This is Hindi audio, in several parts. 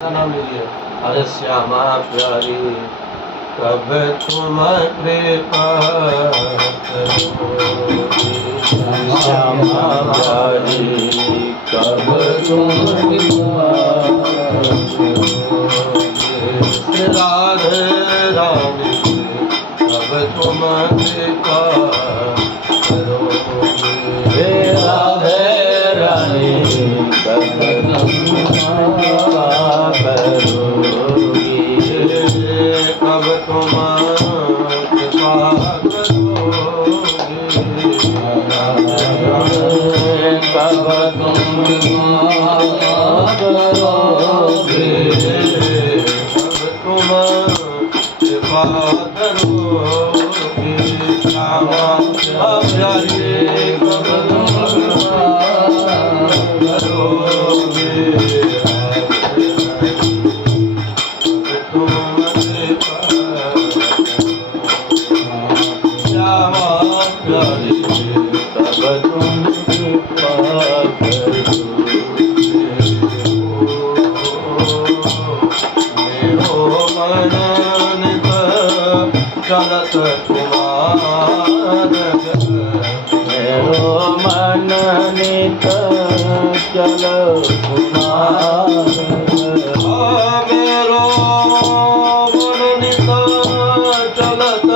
नाम लीजिए। अरे श्यामा प्यारी कब तुम कृपा करोगे, श्यामा प्यारी कब तुम कृपा करोगे, राधे रानी कब तुम कृपा करोगे, हे राधे रानी कब तुम कृपा करोगी, कब तुम कृपा करोगी, कब तुम कृपा करोगी, कब तुम कृपा करोगी, श्यामा प्यारी कब तुम कृपा करोगी, श्यामा प्यारी कब तुम कृपा करोगे, मेरो मन नित चलत कुमार, मेरो मन नित चल कुमार, मेरो मन नित चलत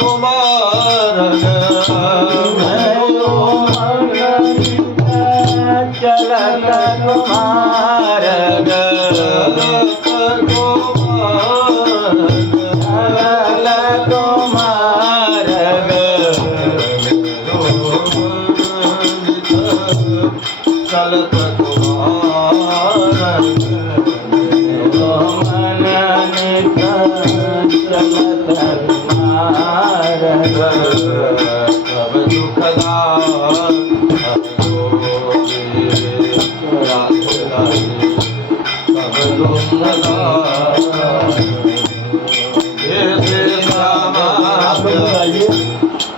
कुमार, मेरो मन नित चलत कुमार, चलत कुमार, मेरो मन नित चलत कुमार, कब दुखदा कब दुखदा श्यामा प्यारी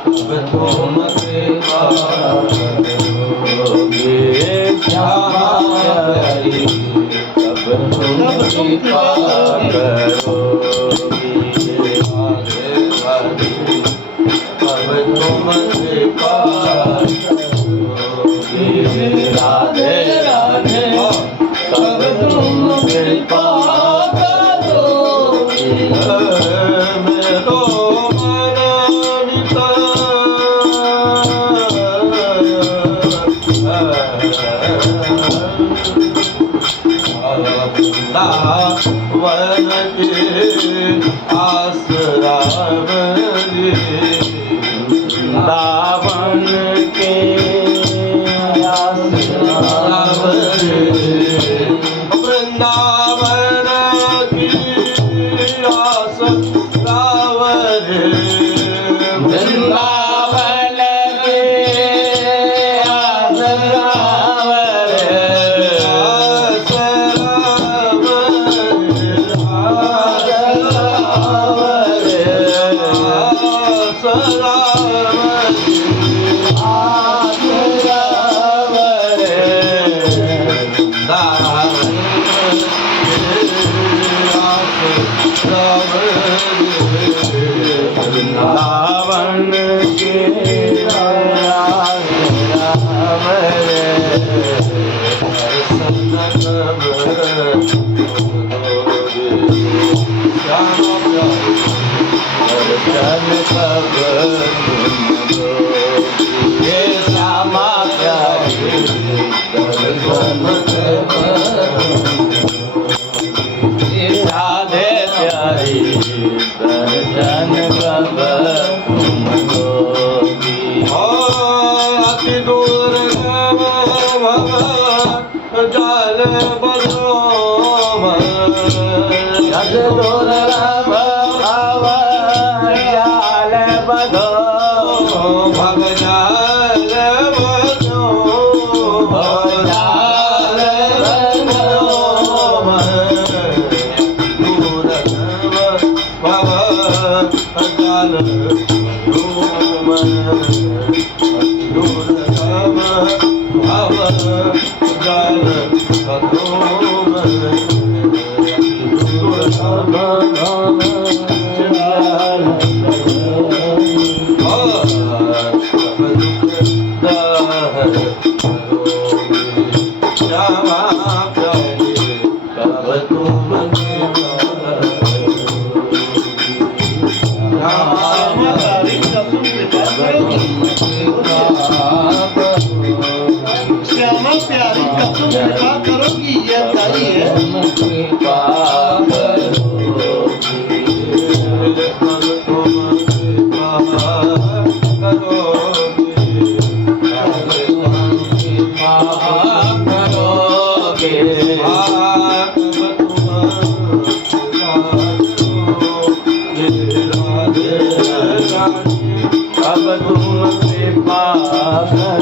कब तुम कृपा करोगे, श्यामा प्यारी कब तुम कृपा करोगी, राधे रानी कब तुम कृपा करोगी, राधे राधे कब तुम कृपा करोगी, मेरो मन नित वन के आसरा बनी, वृंदावन के आसरा बनी, वृंदावन की आसरा बनी, वृंदावन के आसरा बनी,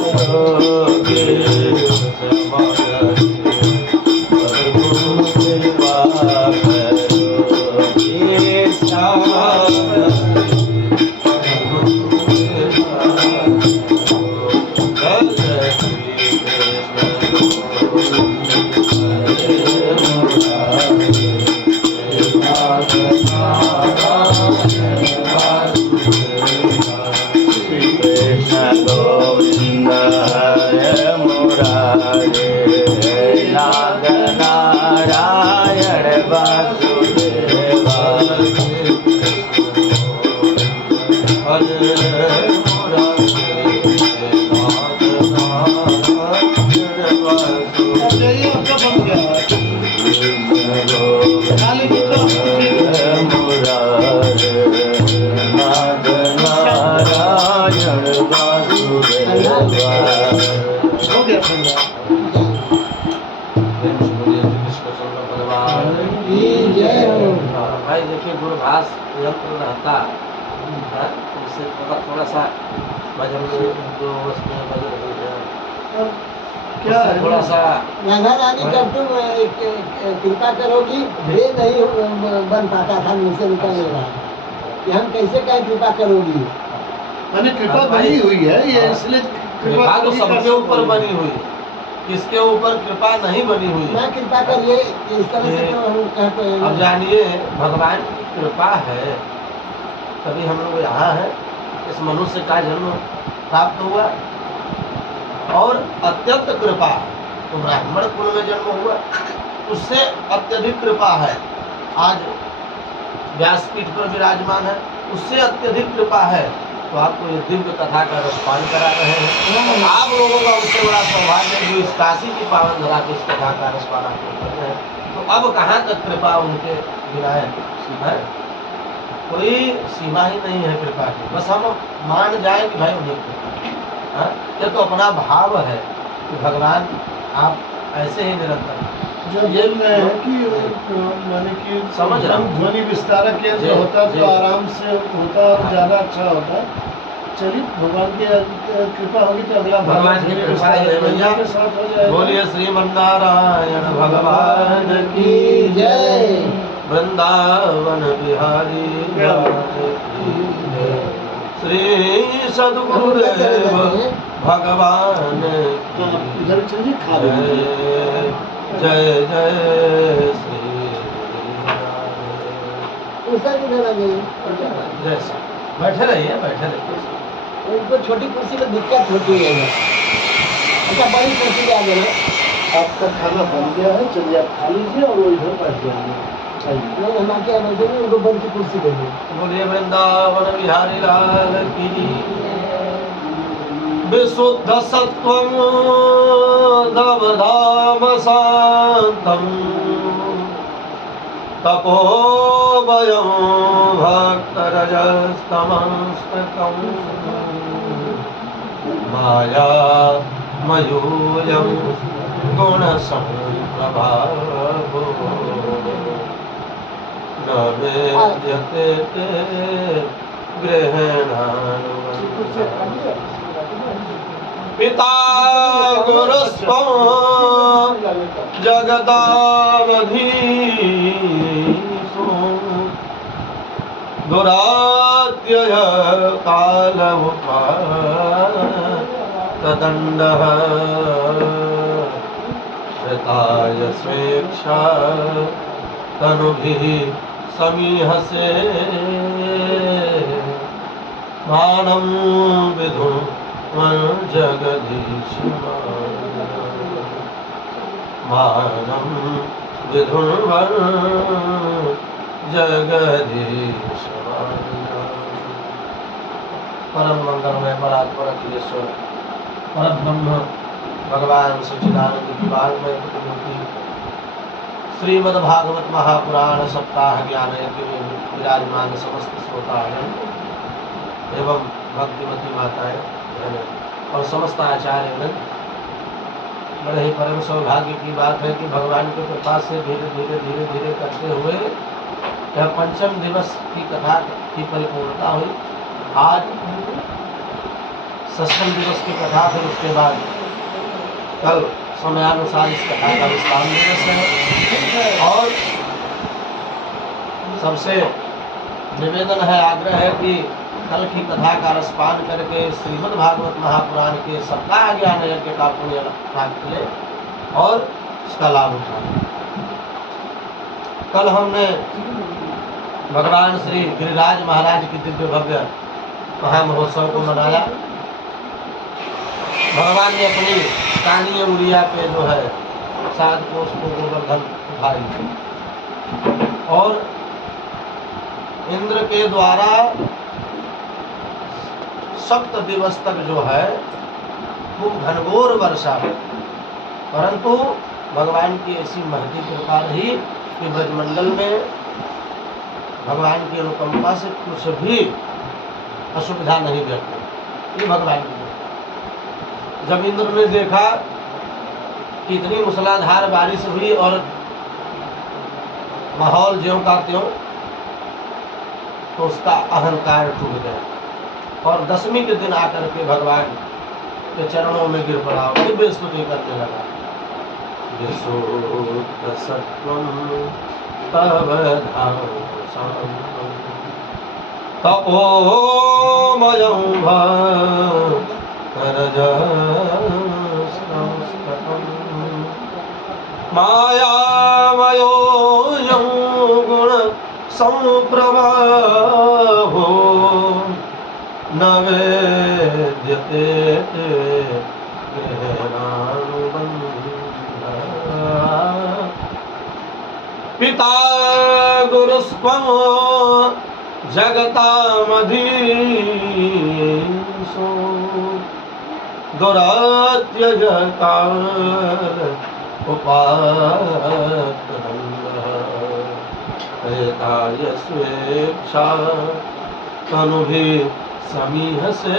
करोगे कृपा करोगे गोविंद हरे मुरारे नाग नारायण वासुदेवा हरे भाई देखिए दूरभाष यंत्र रहता है इससे थोड़ा सा भजन में जो उसमें भजन हो गया क्या है? थोड़ा सा राधा रानी जब तुम कृपा करोगी वे नहीं बन पाता था मुझसे निकलने रहा कि हम कैसे कहें कृपा करोगी। मैंने कृपा बनी हुई है ये इसलिए कृपा तो नहीं कर सबके ऊपर सकते। बनी हुई है, किसके ऊपर कृपा नहीं बनी हुई है। मैं कृपा करिए इस तरह से तो हम कहते हैं। अब जानिए भगवान की कृपा है तभी हम लोग यहाँ हैं, इस मनुष्य का जन्म प्राप्त हुआ और अत्यंत कृपा तो ब्राह्मण कुल में जन्म हुआ उससे अत्यधिक कृपा है। आज व्यासपीठ पर विराजमान है उससे अत्यधिक कृपा है तो आपको ये दिव्य कथा का रसपान करा रहे हैं। आप लोगों का उससे बड़ा सौभाग्य जो इस काशी की पावन धरा के इस कथा का रसपान आप लोग कर रहे हैं तो अब कहाँ तक कृपा उनके बिना है? कोई सीमा ही नहीं है कृपा की, बस हम मान जाए कि भाई उन्हें कृपा है। ये तो अपना भाव है कि भगवान आप ऐसे ही निरंतर जब ये बोल रहे हैं कि माने कि समझ रहा हूँ। ध्वनि विस्तारक यंत्र जी, होता जी। तो आराम से होता और हाँ। ज़्यादा अच्छा होता। चलिए भगवान की कृपा होगी तो अगला भाग भगवान की ध्वनि कृपा है विस्तारक भैया। के साथ हो जाएगा। बोलिए श्रीमन्नारायण भगवान की जय। वृंदावन बिहारी लाल की जय। श्री सद्गुरुदेव भगवान तो आप की इधर चलिए खा जय लीजिए। जय जय श्री उषा जी ने लगे जय श्री बैठे रहिए बैठे रहिए। उनको छोटी कुर्सी में दिक्कत होती है। अच्छा बड़ी कुर्सी ले आ देना। आपका खाना बन गया है, चलिए आप खा लीजिए और वो इधर बैठ जाइए। आइए। नहीं हम क्या बोलते हैं उनको बड़ी कुर्सी दे दो। बोलिए वृंदावन बिहारी लाल की विशुद्ध सत्वं दवधाम शांतम तपोवयं भक्तरजस्तमस्तकं माया मयूयं गुणसंप्रभावो न वेद्यते ते ग्रहणानुबन्धः पिता गुरुस्त्वं जगदावधीषु दुरात्यय कालमुपातदण्डः श्रिताय स्वेच्छा तनुभिः समीहसे मानं विधुं जगदीश मानं विधुं जगदीश परम मंगलमय परात्पर अखिलेश्वर परब्रह्म भगवान सच्चिदानंद की वाग्मय प्रतिमूर्ति श्रीमद्भागवत महापुराण सप्ताह ज्ञान यज्ञ में विराजमान समस्त श्रोतागण एवं भक्तिमती माताएं और समस्त आचार्य बड़े ही परम सौभाग्य की बात है कि भगवान की कृपा से धीरे धीरे धीरे धीरे करते हुए यह पंचम दिवस की कथा की परिपूर्णता हुई। आज षष्ठम दिवस की कथा, फिर उसके बाद कल समयानुसार इस कथा का विस्तार दिवस है। और सबसे निवेदन है, आग्रह है कि कल की कथा का रसपान करके श्रीमद् भागवत महापुराण के सप्ताह ज्ञान यज्ञ का पुण्य प्राप्त ले और इसका लाभ उठाएं। कल हमने भगवान श्री गिरिराज महाराज की दिव्य भव्य महामहोत्सव को मनाया। भगवान ने अपनी कानी उड़िया पे जो है 7 कोष को गोवर्धन उठाई और इंद्र के द्वारा 7 दिवस तक जो है खूब घनघोर वर्षा, परंतु भगवान की ऐसी महती कृपा रही कि ब्रजमंडल में भगवान की अनुकंपा से कुछ भी असुविधा नहीं व्यक्त। ये भगवान की कृपा। जब इंद्र ने देखा कि इतनी मूसलाधार बारिश हुई और माहौल ज्यों का त्यों, तो उसका अहंकार टूट गया और 10वीं के दिन आकर के भगवान के चरणों में गिर पड़ा और दिव्य स्तुति करने लगा। विशुद्ध सत्वं तव धाम तपोमयं मायामयोऽयं गुण संप्रभावो न वेद्यते पिता गुरुस्त्वं जगतामधीशो दुरात्यज काल उपात्तदंगः स्वेच्छा तनुभि समीहसे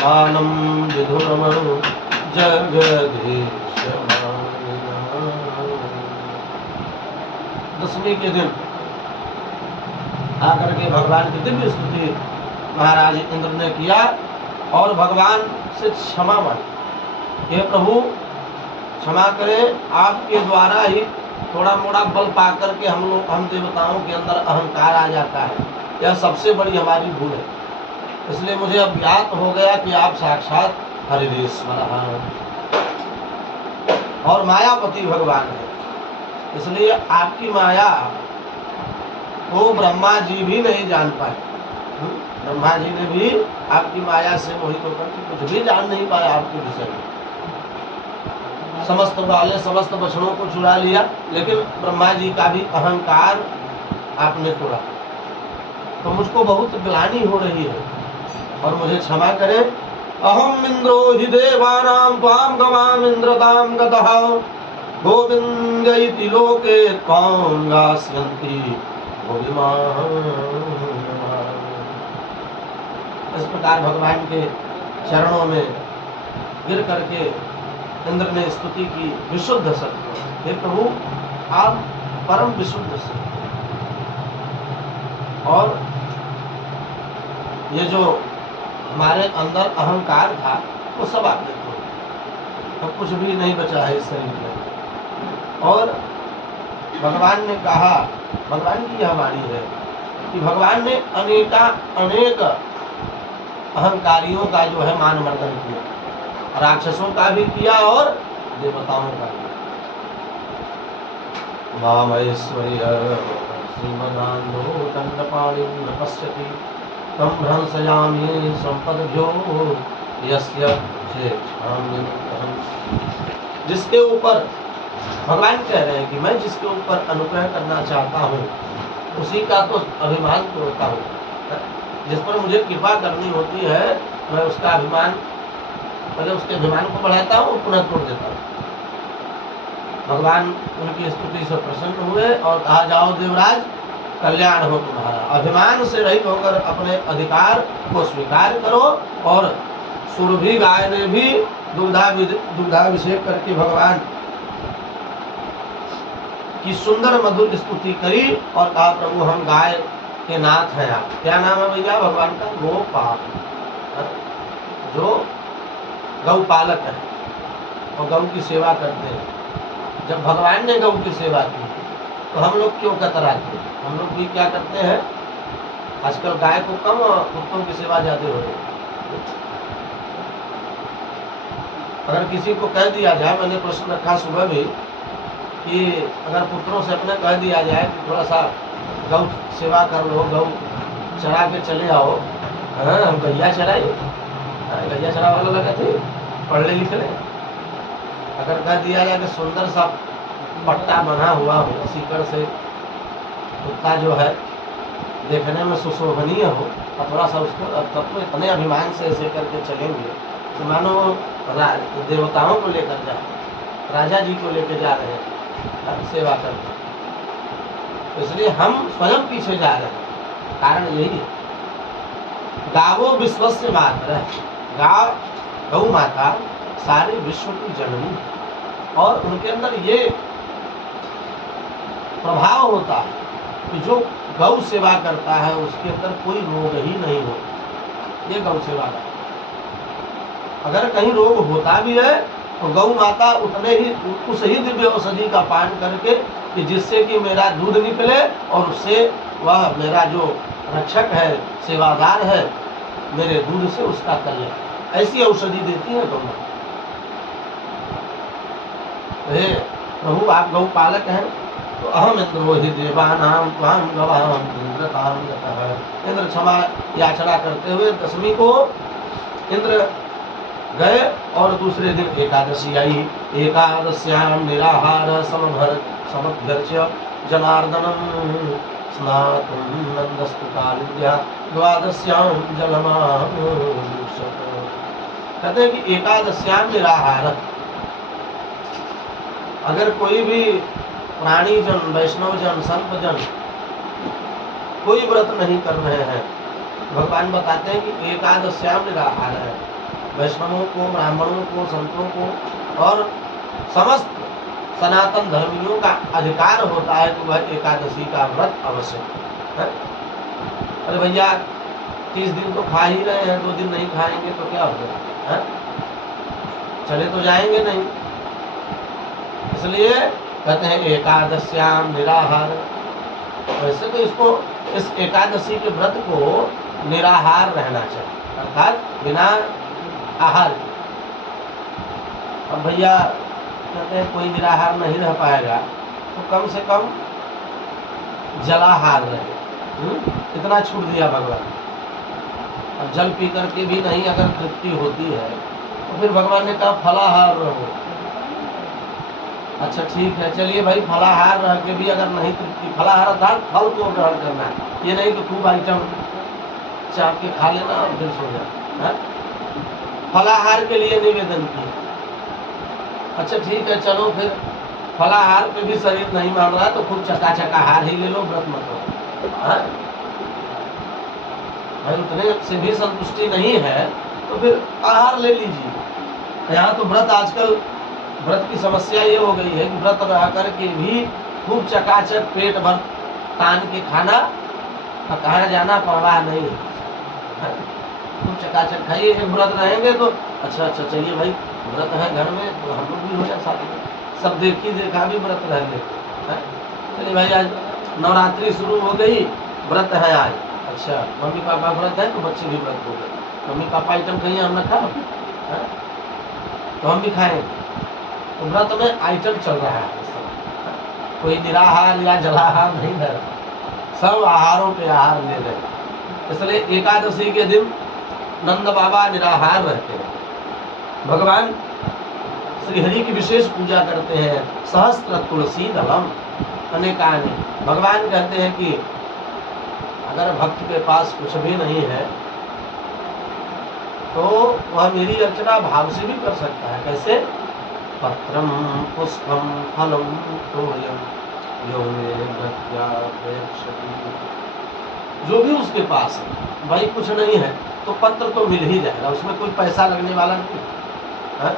मानं विधुरमनु जगदीश। 10वीं के दिन आकर के भगवान की दिव्य स्तुति महाराज इंद्र ने किया और भगवान से क्षमा मांगी। हे प्रभु क्षमा करें, आपके द्वारा ही थोड़ा मोड़ा बल पाकर के हम देवताओं के अंदर अहंकार आ जाता है। यह सबसे बड़ी हमारी भूल है। इसलिए मुझे अब ज्ञात हो गया कि आप साक्षात हरिदेश्वर और मायापति भगवान है। इसलिए आपकी माया को ब्रह्मा जी भी नहीं जान पाए। ब्रह्मा जी ने भी आपकी माया से मोहित होकर के कुछ भी जान नहीं पाया आपके विषय में। समस्त वाले समस्त वचनों को चुरा लिया, लेकिन ब्रह्मा जी का भी अहंकार आपने तोड़ा। तो मुझको बहुत ग्लानि हो रही है और मुझे क्षमा करें। अहम इंद्रो हि देवानां त्वां गवाम इंद्रतां गतः गोविंद इति लोके त्वां गास्यन्ति इस प्रकार भगवान के चरणों में गिर करके इंद्र ने स्तुति की। विशुद्ध सत्य, हे प्रभु आप परम विशुद्ध सत्य, और ये जो हमारे अंदर अहंकार था वो सब आप देखो, तो कुछ भी नहीं बचा है इस शरीर में। और भगवान ने कहा, भगवान की यह वाणी है कि भगवान ने अनेक अहंकारियों का जो है मान मर्दन किया, राक्षसों का भी किया और देवताओं का भी। मामैश्वर्य श्रीमदान्धो दंडपाणिं न पश्यति तं भ्रंशयामि संपद्भ्यो यस्य चेक्षामि। जिसके ऊपर भगवान कह रहे हैं कि मैं जिसके ऊपर अनुग्रह करना चाहता हूँ उसी का तो अभिमान तोड़ता हूँ। जिस पर मुझे कृपा करनी होती है मैं उसका अभिमान, पहले उसके अभिमान को बढ़ाता हूँ पुनः तोड़ देता हूँ। भगवान उनकी स्तुति से प्रसन्न हुए और कहा, जाओ देवराज, कल्याण हो तुम्हारा। अभिमान से रहित होकर अपने अधिकार को स्वीकार करो। और सुरभि गाय ने भी दुग्धाभिषेक करके भगवान की सुंदर मधुर स्तुति करी और कहा, प्रभु हम गाय के नाथ हैं आप। क्या नाम है भैया भगवान का? गोपाल। जो गौ पालक है और गौ की सेवा करते हैं। जब भगवान ने गौ की सेवा की तो हम लोग क्यों कतराते हैं? हम लोग भी क्या करते हैं, आजकल गाय को कम और कुत्तों की सेवा ज़्यादा हो रही है। अगर किसी को कह दिया जाए, मैंने प्रश्न रखा सुबह भी कि अगर पुत्रों से अपने कह दिया जाए कि थोड़ा सा गौ सेवा कर लो, गौ चरा के चले आओ, हाँ हम गैया चराए, गैया चरा वाला लगा थे, पढ़ लिख ले। अगर कह दिया जाए कि सुंदर सा पट्टा बना हुआ हो सीकर से, कुत्ता जो है देखने में सुशोभनीय हो और थोड़ा सा उसको तब तो इतने अभिमान से ऐसे करके चलेंगे कि मानो देवताओं को लेकर जाए, राजा जी को लेकर जा रहे हैं सेवा करते। तो इसलिए हम स्वयं पीछे जा रहे हैं, कारण यही है। गावो विश्वस्य मातरः, गाव गौ माता सारे विश्व की जननी, और उनके अंदर ये प्रभाव होता है कि जो गौ सेवा करता है उसके अंदर कोई रोग ही नहीं हो। ये गौ सेवा का, अगर कहीं रोग होता भी है तो गौ माता उतने ही उस ही दिव्य औषधि का पान करके कि जिससे कि मेरा दूध निकले और उससे वह मेरा जो रक्षक है, सेवादार है, मेरे दूध से उसका कल्याण, ऐसी औषधि देती है गौ माता। हे प्रभु आप गौ पालक हैं, तो अहम इंद्रो हि देवानाम त्वां गवाम इंद्रतां गतः। इंद्र क्षमा याचना करते हुए दशमी को इंद्र गए और दूसरे दिन एकादशी आई। एकादश्याम निराहार समभर्च्य जनार्दनम स्नातुं नंदस्तु कालिन्द्या द्वादश्याम जलमामुषत। कहते हैं कि एकादश्याम निराहार, अगर कोई भी प्राणी जन, वैष्णव जन, संत जन कोई व्रत नहीं कर रहे हैं, भगवान बताते हैं कि एकादश्याम निराहार है। वैष्णवों को, ब्राह्मणों को, संतों को और समस्त सनातन धर्मियों का अधिकार होता है कि वह एकादशी का व्रत अवश्य है। अरे भैया 30 दिन तो खा ही रहे हैं, 2 दिन नहीं खाएंगे तो क्या हो गया, चले तो जाएंगे नहीं। इसलिए कहते हैं एकादश्याम निराहार। वैसे तो इसको, इस एकादशी के व्रत को निराहार रहना चाहिए, अर्थात बिना आहार। अब भैया कहते हैं कोई निराहार नहीं रह पाएगा तो कम से कम जलाहार रहे, इतना छूट दिया भगवान। अब जल पी करके भी नहीं अगर तृप्ति होती है तो फिर भगवान ने कहा फलाहार रहो। अच्छा ठीक है, चलिए भाई फलाहार रह के भी अगर नहीं तृप्ति, फलाहार अर्थात फल को ग्रहण करना है, ये नहीं कि खूब आइटम चाप के खा लेना और फिर सो जाना। फलाहार के लिए निवेदन किया। अच्छा ठीक है, चलो फिर फलाहार पे भी शरीर नहीं मान रहा तो खूब चकाचक आहार ही ले लो, व्रत मत लो। भाई उतने से भी संतुष्टि नहीं है तो फिर आहार ले लीजिए। यहाँ तो व्रत, आजकल व्रत की समस्या ये हो गई है कि व्रत रह करके भी खूब चकाचक पेट भर तान के खाना और कहाँ जाना परवाह नहीं है। खूब चकाचक खाइए। एक व्रत रहेंगे तो अच्छा चलिए भाई व्रत है घर में तो हम लोग भी हो जाए साथ में, सब देखी देखा भी व्रत रहेंगे। चलिए भाई आज नवरात्रि शुरू हो गई, व्रत है आज। अच्छा मम्मी पापा व्रत है तो बच्चे भी व्रत हो गए, मम्मी पापा आइटम कहीं हम रखा तो हम भी खाएंगे। तो व्रत में आइटम चल रहा है, कोई निराहार या जलाहार नहीं रह रहा, सब आहारों पे आहार ले रहे। इसलिए एकादशी के दिन नंद बाबा निराहार रहते हैं। भगवान श्रीहरि की विशेष पूजा करते हैं। सहस्त्र तुलसी दलम अनेकानि। भगवान कहते हैं कि अगर भक्त के पास कुछ भी नहीं है तो वह मेरी अर्चना भाव से भी कर सकता है। कैसे? पत्रम पुष्पम फलम तोयम यो मे भक्त्यापेक्षति। जो भी उसके पास है, भाई कुछ नहीं है तो पत्र तो मिल ही जाएगा, उसमें कोई पैसा लगने वाला नहीं है।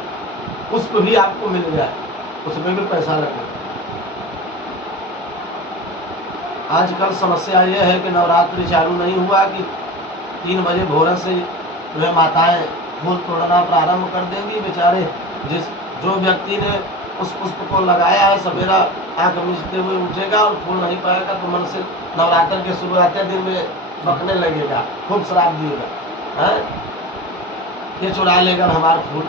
पुष्प भी आपको मिल जाए, उसमें भी पैसा लगेगा। आजकल समस्या यह है कि नवरात्रि चालू नहीं हुआ कि 3 बजे भोर से वे माताएं फूल तोड़ना प्रारंभ कर देंगी। बेचारे जो व्यक्ति ने उस पुष्प को लगाया है सवेरा आंख मिचते हुए उठेगा और फूल नहीं पाएगा तो मन से नवरात्र के शुरुआती दिन में बकने लगेगा, खूब शराब दिएगा, ये चुरा लेगा हमारा फूल।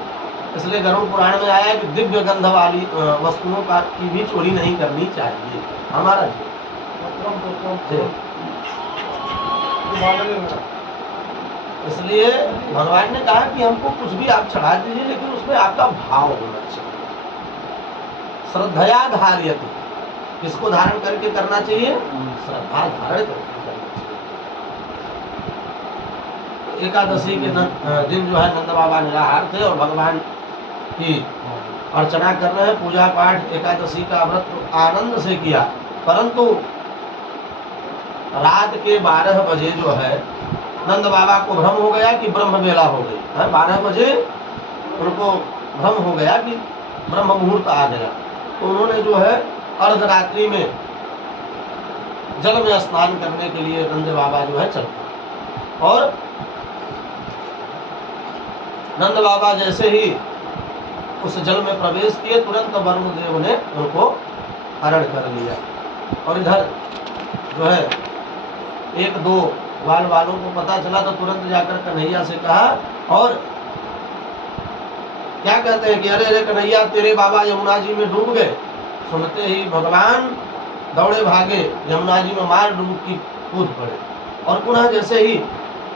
इसलिए गरुड़ पुराण में आया कि दिव्य गंध वाली वस्तुओं की भी चोरी नहीं करनी चाहिए। हमारा इसलिए भगवान ने कहा कि हमको कुछ भी आप चढ़ा दीजिए लेकिन उसमें आपका भाव होना चाहिए। श्रद्धया धार्यते, किसको धारण करके करना चाहिए? श्रद्धा धारण करके करना चाहिए। एकादशी के दिन जो है नंद बाबा निराहार थे और भगवान की अर्चना कर रहे हैं, पूजा पाठ एकादशी का व्रत आनंद से किया। परंतु रात के 12 बजे जो है नंद बाबा को भ्रम हो गया कि ब्रह्म बेला हो गई है। 12 बजे उनको भ्रम हो गया कि ब्रह्म मुहूर्त आ गया, तो उन्होंने जो है अर्धरात्रि में जल में स्नान करने के लिए नंद बाबा जो है चल पड़े। और नंद बाबा जैसे ही उस जल में प्रवेश किए तुरंत वरुण देव ने उनको हरण कर लिया। और इधर जो है 1-2 ग्वाल वालों को पता चला तो तुरंत जाकर कन्हैया से कहा और क्या कहते हैं कि अरे अरे कन्हैया तेरे बाबा यमुना जी में डूब गए। सुनते ही भगवान दौड़े भागे, यमुना जी में मार डुबकी कूद पड़े। और पुनः जैसे ही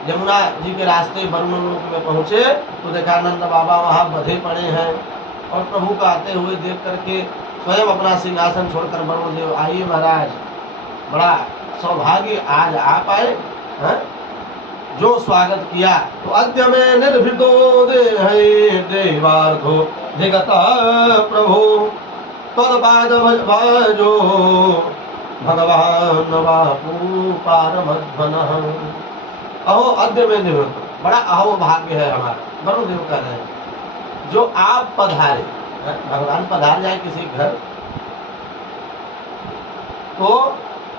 यमुना जी के रास्ते वरुण लोक में पहुंचे तो देखा नंद बाबा वहां बंधे पड़े हैं। और प्रभु को आते हुए देख करके स्वयं अपना सिंहासन छोड़कर वरुण देव आइए महाराज, बड़ा सौभाग्य आज आ पाए हैं। जो स्वागत किया तो अद्य में निर्भितो देवार्धो दिगता प्रभु तदपाद भजो भगवान बापू पारमध्वनः। अहो अद्य में निर्भितो, बड़ा अहो भाग्य है हमारा। वरुण देव कह रहे हैं जो आप पधारे, भगवान पधार जाए किसी घर तो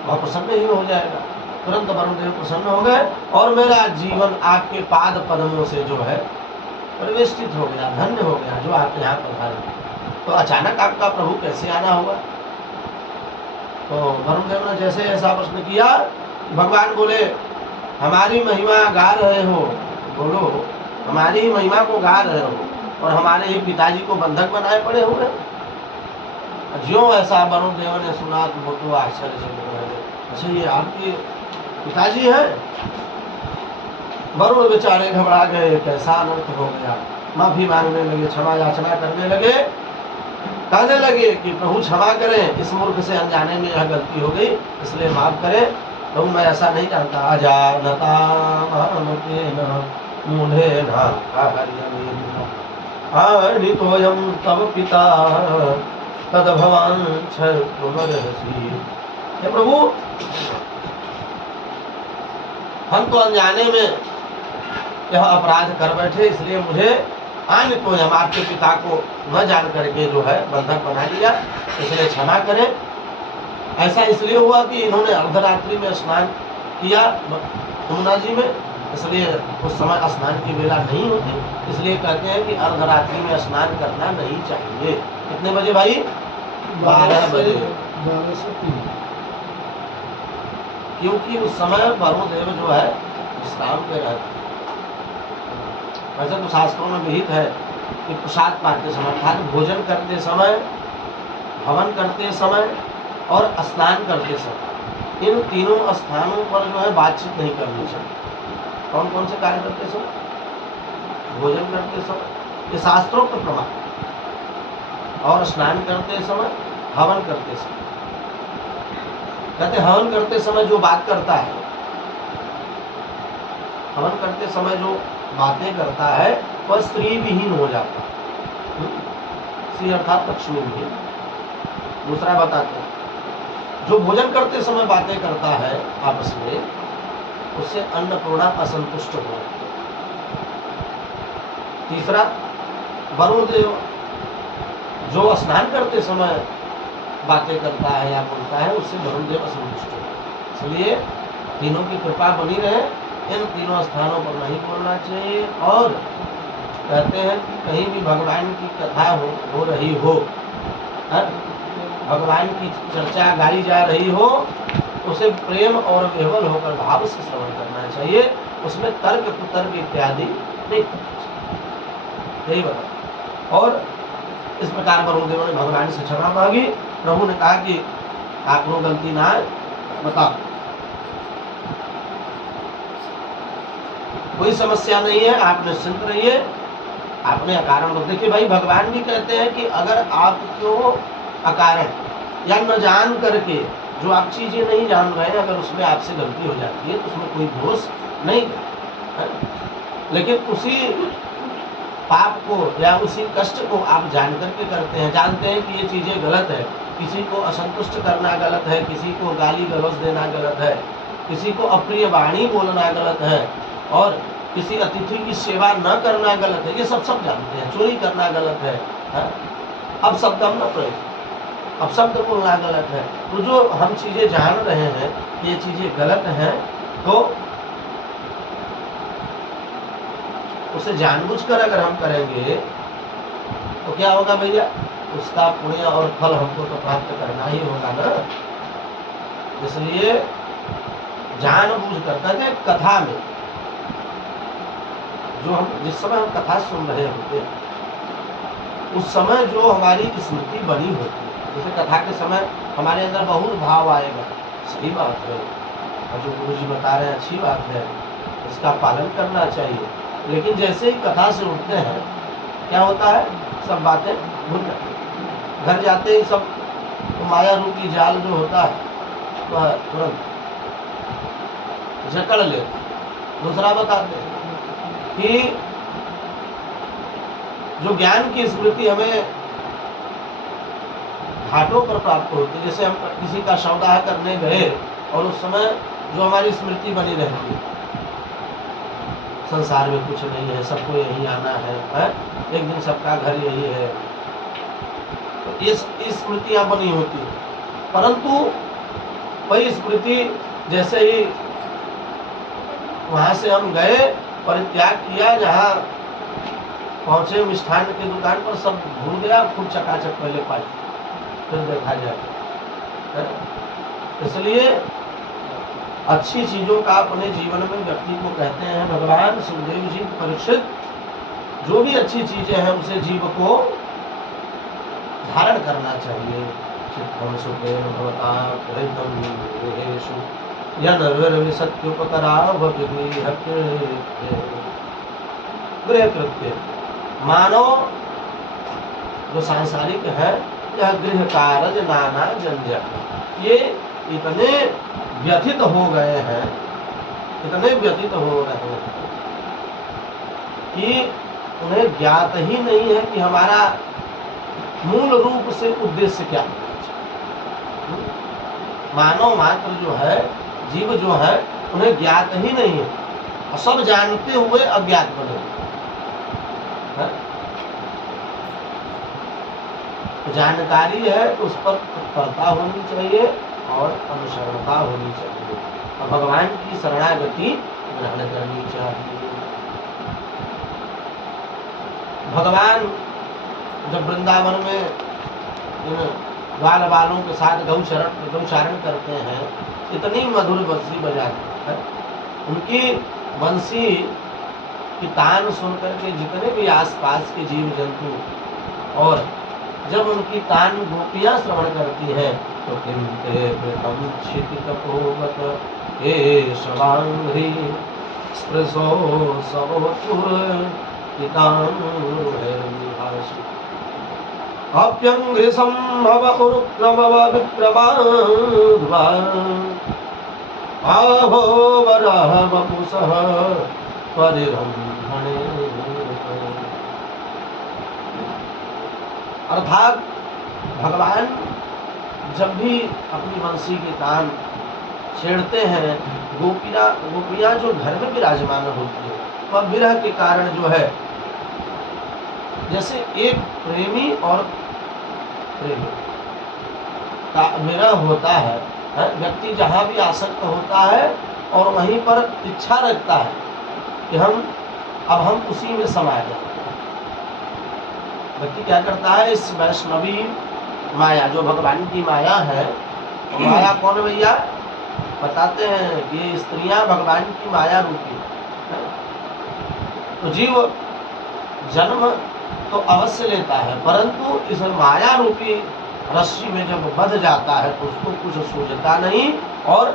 बहुत प्रसन्न ही हो जाएगा। तुरंत वरुण देव प्रसन्न हो गए और मेरा जीवन आपके पाद पद्मों से जो है परिवेष्टित हो गया, धन्य हो गया जो आप यहाँ पधारे। तो अचानक आपका प्रभु कैसे आना होगा? तो वरुण देव ने जैसे ऐसा प्रश्न किया, भगवान बोले हमारी महिमा गा रहे हो, बोलो हमारी ही महिमा को गा रहे हो और हमारे ही पिताजी को बंधक बनाए पड़े हुए। ज्यों ऐसा वरुण देव ने सुना तो वो तो आश्चर्य से बोल रहे, अच्छा ये आपके पिताजी हैं? वरुण बेचारे घबरा गए, कैसा अनर्थ हो गया। माफी मांगने लगे, क्षमा याचना करने लगे, कहने लगे कि प्रभु क्षमा करें, इस मूर्ख से अनजाने में यह गलती हो गई इसलिए माफ करें। प्रभु मैं ऐसा नहीं जानता। अजानता मूढ़ेन आनितोऽयं तव पिता तदभवान् क्षन्तुमर्हसि। हे प्रभु हम तो अनजाने में यह अपराध कर बैठे, इसलिए मुझे आनितोऽयं आपके पिता को न जान करके जो है बंधक बना लिया, इसलिए क्षमा करें। ऐसा इसलिए हुआ कि इन्होंने अर्धरात्रि में स्नान किया यमुना जी में, इसलिए उस समय स्नान की वेला नहीं होती, इसलिए कहते हैं कि अर्धरात्रि में स्नान करना नहीं चाहिए। कितने बजे भाई? 12 बजे। 12 से 3। क्योंकि उस समय वरुण देव जो है विश्राम पे रहते। वैसे तो शास्त्रों में विहित है कि प्रसाद पाते समय अर्थात भोजन करते समय, हवन करते समय और स्नान करते समय, इन तीनों स्थानों पर जो है बातचीत नहीं करनी चाहिए। कौन कौन से कार्य करते समय? भोजन करते समय, ये शास्त्रोक्त प्रमाण, और स्नान करते समय, हवन करते समय। कहते हवन करते समय जो बात करता है, हवन करते समय जो बातें करता है वह स्त्री विहीन हो जाता है। स्त्री अर्थात लक्ष्मी विहीन। दूसरा बताते हैं जो भोजन करते समय बातें करता है आपस में, उससे अन्नपूर्णा असंतुष्ट हो जाती है। तीसरा वरुण देव जो स्नान करते समय बातें करता है या बोलता है, उससे वरुण देव असंतुष्ट हो। इसलिए तीनों की कृपा बनी रहे इन तीनों स्थानों पर नहीं बोलना चाहिए। और कहते हैं कि कहीं भी भगवान की कथा हो रही हो, भगवान की चर्चा गाई जा रही हो, उसे प्रेम और विह्वल होकर भाव से श्रवण करना चाहिए, उसमें तर्क कुतर्क इत्यादि नहीं करना चाहिए। यही बता। और इस प्रकार वरुणदेव ने भगवान से क्षमा मांगी। प्रभु ने कहा कि आप लोग गलती ना बताओ, कोई समस्या नहीं है, आप निश्चिंत रहिए, आपने अकारण लोग देखिए भाई, भगवान भी कहते हैं कि अगर आप क्यों अकारण या न जान करके जो आप चीजें नहीं जान रहे हैं, अगर उसमें आपसे गलती हो जाती है तो उसमें कोई दोष नहीं है। लेकिन उसी पाप को या उसी कष्ट को आप जान करके करते हैं, जानते हैं कि ये चीजें गलत है, किसी को असंतुष्ट करना गलत है, किसी को गाली गलौज देना गलत है, किसी को अप्रिय वाणी बोलना गलत है, और किसी अतिथि की सेवा न करना गलत है, ये सब जानते हैं। चोरी करना गलत है, अब शब्द हम न प्रयोग, अब शब्द बोलना गलत है। तो जो हम चीजें जान रहे हैं ये चीजें गलत हैं, तो उसे जानबूझकर अगर हम करेंगे तो क्या होगा भैया, उसका पुण्य और फल हमको तो प्राप्त करना ही होगा ना। इसलिए जानबूझ कर कहते हैं कथा में, जो हम जिस समय हम कथा सुन रहे होते हैं उस समय जो हमारी स्मृति बनी होती है, जैसे कथा के समय हमारे अंदर बहुत भाव आएगा, सही बात है, और जो गुरु जी बता रहे हैं अच्छी बात है, इसका पालन करना चाहिए। लेकिन जैसे ही कथा से उठते हैं क्या होता है, सब बातें भूल जाते हैं, घर जाते ही सब माया रूपी जाल जो होता है वह तुरंत जकड़ लेते। दूसरा बताते हैं कि जो ज्ञान की स्मृति हमें घाटों पर प्राप्त होती है, जैसे हम किसी का सौदा करने गए और उस समय जो हमारी स्मृति बनी रहती है, संसार में कुछ नहीं है, सबको यही आना है, एक दिन सबका घर यही है, तो ये स्मृतियां बनी होती है। परंतु वही स्मृति जैसे ही वहां से हम गए, परित्याग किया, जहाँ पहुंचे मिष्ठान की दुकान पर, सब भूल गया, खूब चकाचक पहले पाई, फिर देखा जाए। इसलिए अच्छी चीजों का अपने जीवन में व्यक्ति को कहते हैं भगवान सुखदेव जी परीक्षित, जो भी अच्छी चीजें हैं उसे जीव को धारण करना चाहिए। चित्तम सुखेन भवता हृदयं गृहेषु गृह कृत्य। मानव जो सांसारिक है, यह गृह कारज नाना जंजट, ये इतने व्यथित हो गए हैं, इतने व्यथित हो रहे हैं कि उन्हें ज्ञात ही नहीं है कि हमारा मूल रूप से उद्देश्य क्या है। मानव मात्र जो है, जीव जो है, उन्हें ज्ञात ही नहीं है, और सब जानते हुए अज्ञात बने हैं। जानकारी है तो उस पर तत्परता होनी चाहिए और अनुसरणता होनी चाहिए, और भगवान की शरणागति ग्रहण करनी चाहिए। भगवान जब वृंदावन में इन बाल बालों के साथ गौचारण करते हैं, इतनी मधुर बंसी बजाते हैं, उनकी बंसी की तान सुनकर के जितने भी आसपास के जीव जंतु, और जब उनकी तान गोपियां श्रवण करती हैं तो किंते प्रथम क्षितिकपोवत हे शवांघ्रि स्पृशो सवोतुर पितांगुरैर्विभासु अप्यंघ्रि संभव उरुक्रमव विक्रमाध्वा आभो वराह वपुसः परिरंभणे। अर्थात भगवान जब भी अपनी बंसी की तान छेड़ते हैं, गोपियां जो घर में विराजमान होती है, वह विरह के कारण जो है, जैसे एक प्रेमी और प्रेमी का विरह होता है, व्यक्ति जहाँ भी आसक्त होता है और वहीं पर इच्छा रखता है कि हम उसी में समा जाए। व्यक्ति क्या करता है, इस वैष्णवी माया जो भगवान की माया है, तो माया कौन भैया बताते हैं कि ये स्त्रियां भगवान की माया रूपी है। तो जीव जन्म तो अवश्य लेता है, परंतु इस माया रूपी रस्सी में जब बंध जाता है तो उसको कुछ सूझता नहीं, और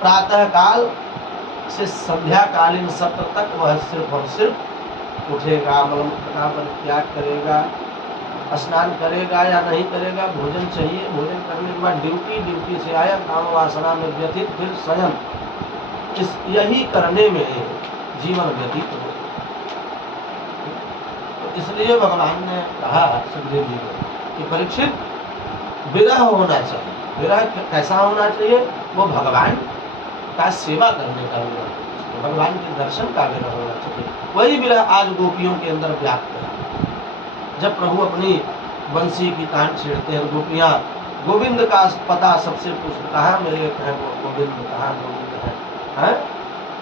प्रातः काल से संध्या कालीन सत्र तक वह सिर्फ और सिर्फ उठेगा, मलमूत्रता परित्याग करेगा, स्नान करेगा या नहीं करेगा, भोजन चाहिए, भोजन करने के बाद ड्यूटी से आया, काम वासना में व्यतीत, फिर स्वयं यही करने में जीवन व्यतीत हो। तो इसलिए भगवान ने कहा सुखदेव जी को कि परीक्षित विरह होना चाहिए। विरह कैसा होना चाहिए? वो भगवान का सेवा करने का विरह, भगवान के दर्शन का विरह होना चाहिए। वही विरह आज गोपियों के अंदर व्याप्त है। जब प्रभु अपनी बंसी की तान छेड़ते हैं, गोपियां गोविंद का पता सबसे पूछते, कहाँ मेरे हैं वो गोविंद, कहाँ गोविंद है?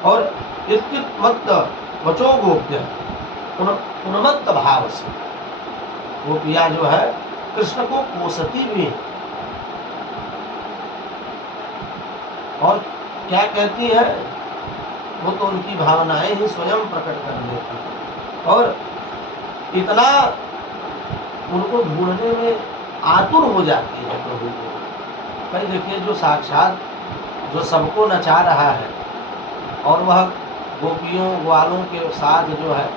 और इत्युत मत्त वचो गोप्य, उन्मत्त भाव से गोपियां जो है कृष्ण को कोसती भी है। और क्या कहती है? वो तो उनकी भावनाएं ही स्वयं प्रकट कर देती है, और इतना उनको ढूंढने में आतुर हो जाती है प्रभु को। भाई देखिए, जो साक्षात जो सबको नचा रहा है, और वह गोपियों ग्वालों के साथ जो है,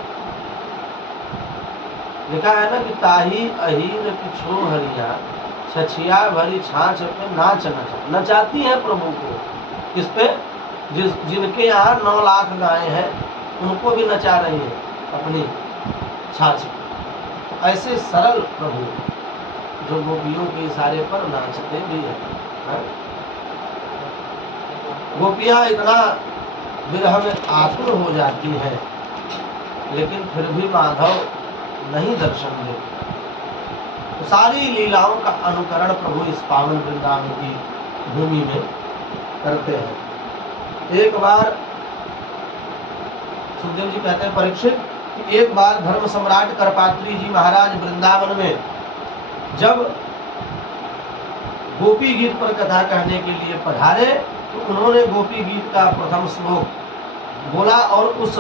लिखा है ना कि ताही अहीन पिछो हरिया छछिया भरी छाछ पे नाच नचाती है प्रभु को। किस पे? जिनके यहाँ 9 लाख गायें हैं, उनको भी नचा रही है अपनी छाछ। ऐसे सरल प्रभु जो गोपियों के इशारे पर नाचते भी हैं। गोपियां इतना विरह में आतुर हो जाती है, लेकिन फिर भी माधव नहीं दर्शन देते। तो सारी लीलाओं का अनुकरण प्रभु इस पावन वृंदावन की भूमि में करते हैं। एक बार सुखदेव जी कहते हैं परीक्षित कि एक बार धर्म सम्राट करपात्री जी महाराज वृंदावन में जब गोपी गीत पर कथा कहने के लिए पधारे, तो उन्होंने गोपी गीत का प्रथम श्लोक बोला, और उस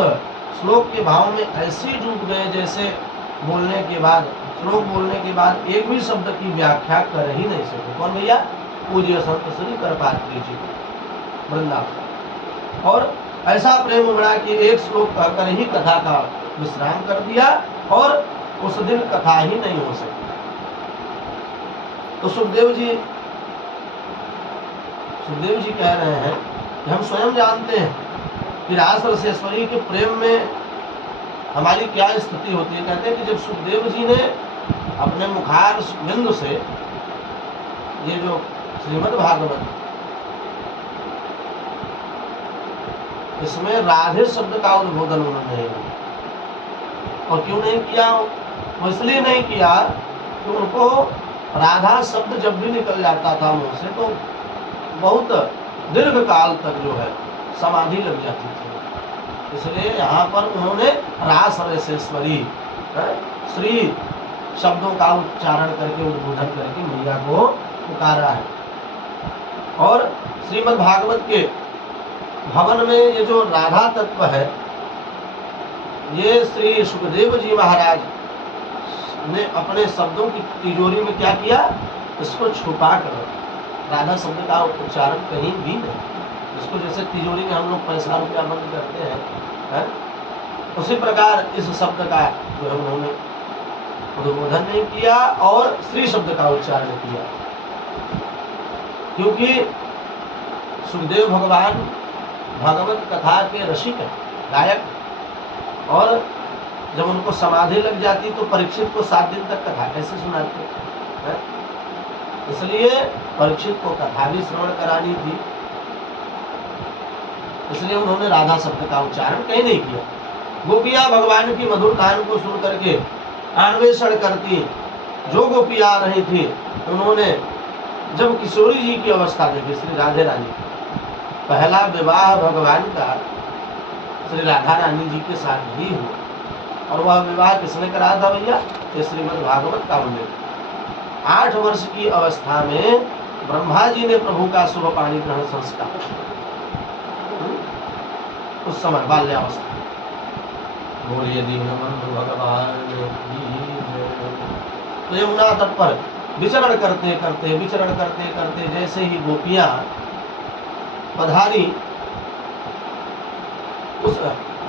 श्लोक के भाव में ऐसे डूब गए जैसे श्लोक बोलने के बाद एक भी शब्द की व्याख्या कर ही नहीं सके। कौन भैया? पूज्य संत श्री करपात्री जी वृंदावन। और ऐसा प्रेम उमड़ा कि एक श्लोक कहकर ही कथा का विश्राम कर दिया, और उस दिन कथा ही नहीं हो सकी। तो सुखदेव जी कह रहे हैं कि हम स्वयं जानते हैं कि रास रसेश्वरी के प्रेम में हमारी क्या स्थिति होती है। कहते हैं कि जब सुखदेव जी ने अपने मुखार बिंदु से ये जो श्रीमद् भागवत, इसमें राधे शब्द का उद्बोधन उन्होंने नहीं किया। और क्यों नहीं किया? वो इसलिए नहीं किया कि उनको राधा शब्द जब भी निकल जाता था मुंह से, तो बहुत दीर्घ काल तक जो है समाधि लग जाती थी। इसलिए यहाँ पर उन्होंने रास रसेश्वरी श्री शब्दों का उच्चारण करके, उद्बोधन करके मैया को पुकारा है। और श्रीमद् भागवत के भवन में ये जो राधा तत्व है, ये श्री सुखदेव जी महाराज ने अपने शब्दों की तिजोरी में क्या किया? इसको छुपा कर, राधा शब्द का उच्चारण कहीं भी नहीं। इसको जैसे तिजोरी में हम लोग पैसा रुपया बंद करते हैं, उसी प्रकार इस शब्द का जो है उन्होंने उद्बोधन नहीं किया और श्री शब्द का उच्चारण किया। क्योंकि सुखदेव भगवान भगवत कथा के रसिक है, गायक, और जब उनको समाधि लग जाती तो परीक्षित को 7 दिन तक कथा कैसे सुनाते हैं? इसलिए परीक्षित को कथा भी श्रवण करानी थी, इसलिए उन्होंने राधा शब्द का उच्चारण कहीं नहीं किया। गोपियां भगवान की मधुर गान को सुन करके अन्वेषण करती, जो गोपियां आ रही थी, उन्होंने जब किशोरी जी की अवस्था देखी, श्री राधे रानी, पहला विवाह भगवान का श्री राधा रानी जी के साथ ही हुआ। और वह विवाह किसने कराया था भैया? ये श्रीमद् भागवत का उल्लेख। 8 वर्ष की अवस्था में ब्रह्मा जी ने प्रभु का शुभ पाणी ग्रहण संस्कार, उस समय बाल्यावस्था। बोलिए दीनबंधु भगवान की जय। तो यमुना तट पर विचरण करते करते जैसे ही गोपियां पधारी, उस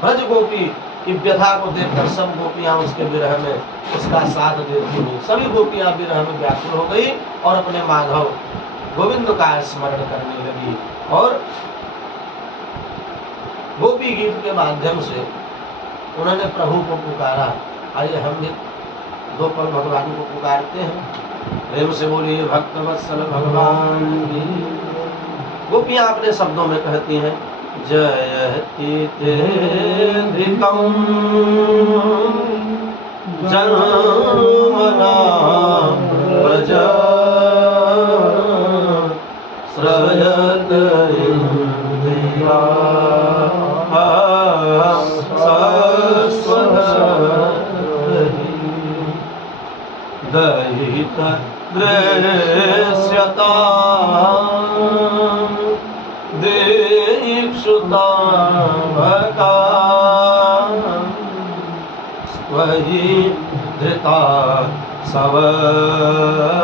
ब्रज गोपी की व्यथा को देखकर सब गोपियां उसके विरह में उसका साथ देती हुई सभी गोपियां विरह में व्याकुल हो गई और अपने माधव गोविंद का स्मरण करने लगी और गोपी गीत के माध्यम से उन्होंने प्रभु को पुकारा। आइए हम भी 2 पल भगवान को पुकारते हैं। प्रेम से बोलिए भक्त वत्सल भगवान की। गोपियां अपने शब्दों में कहती हैं, जयति तेधिकं जन्मना व्रज श्रयत इंद्रिया दयित दृश्यता दीक्षुता वही धृता सवस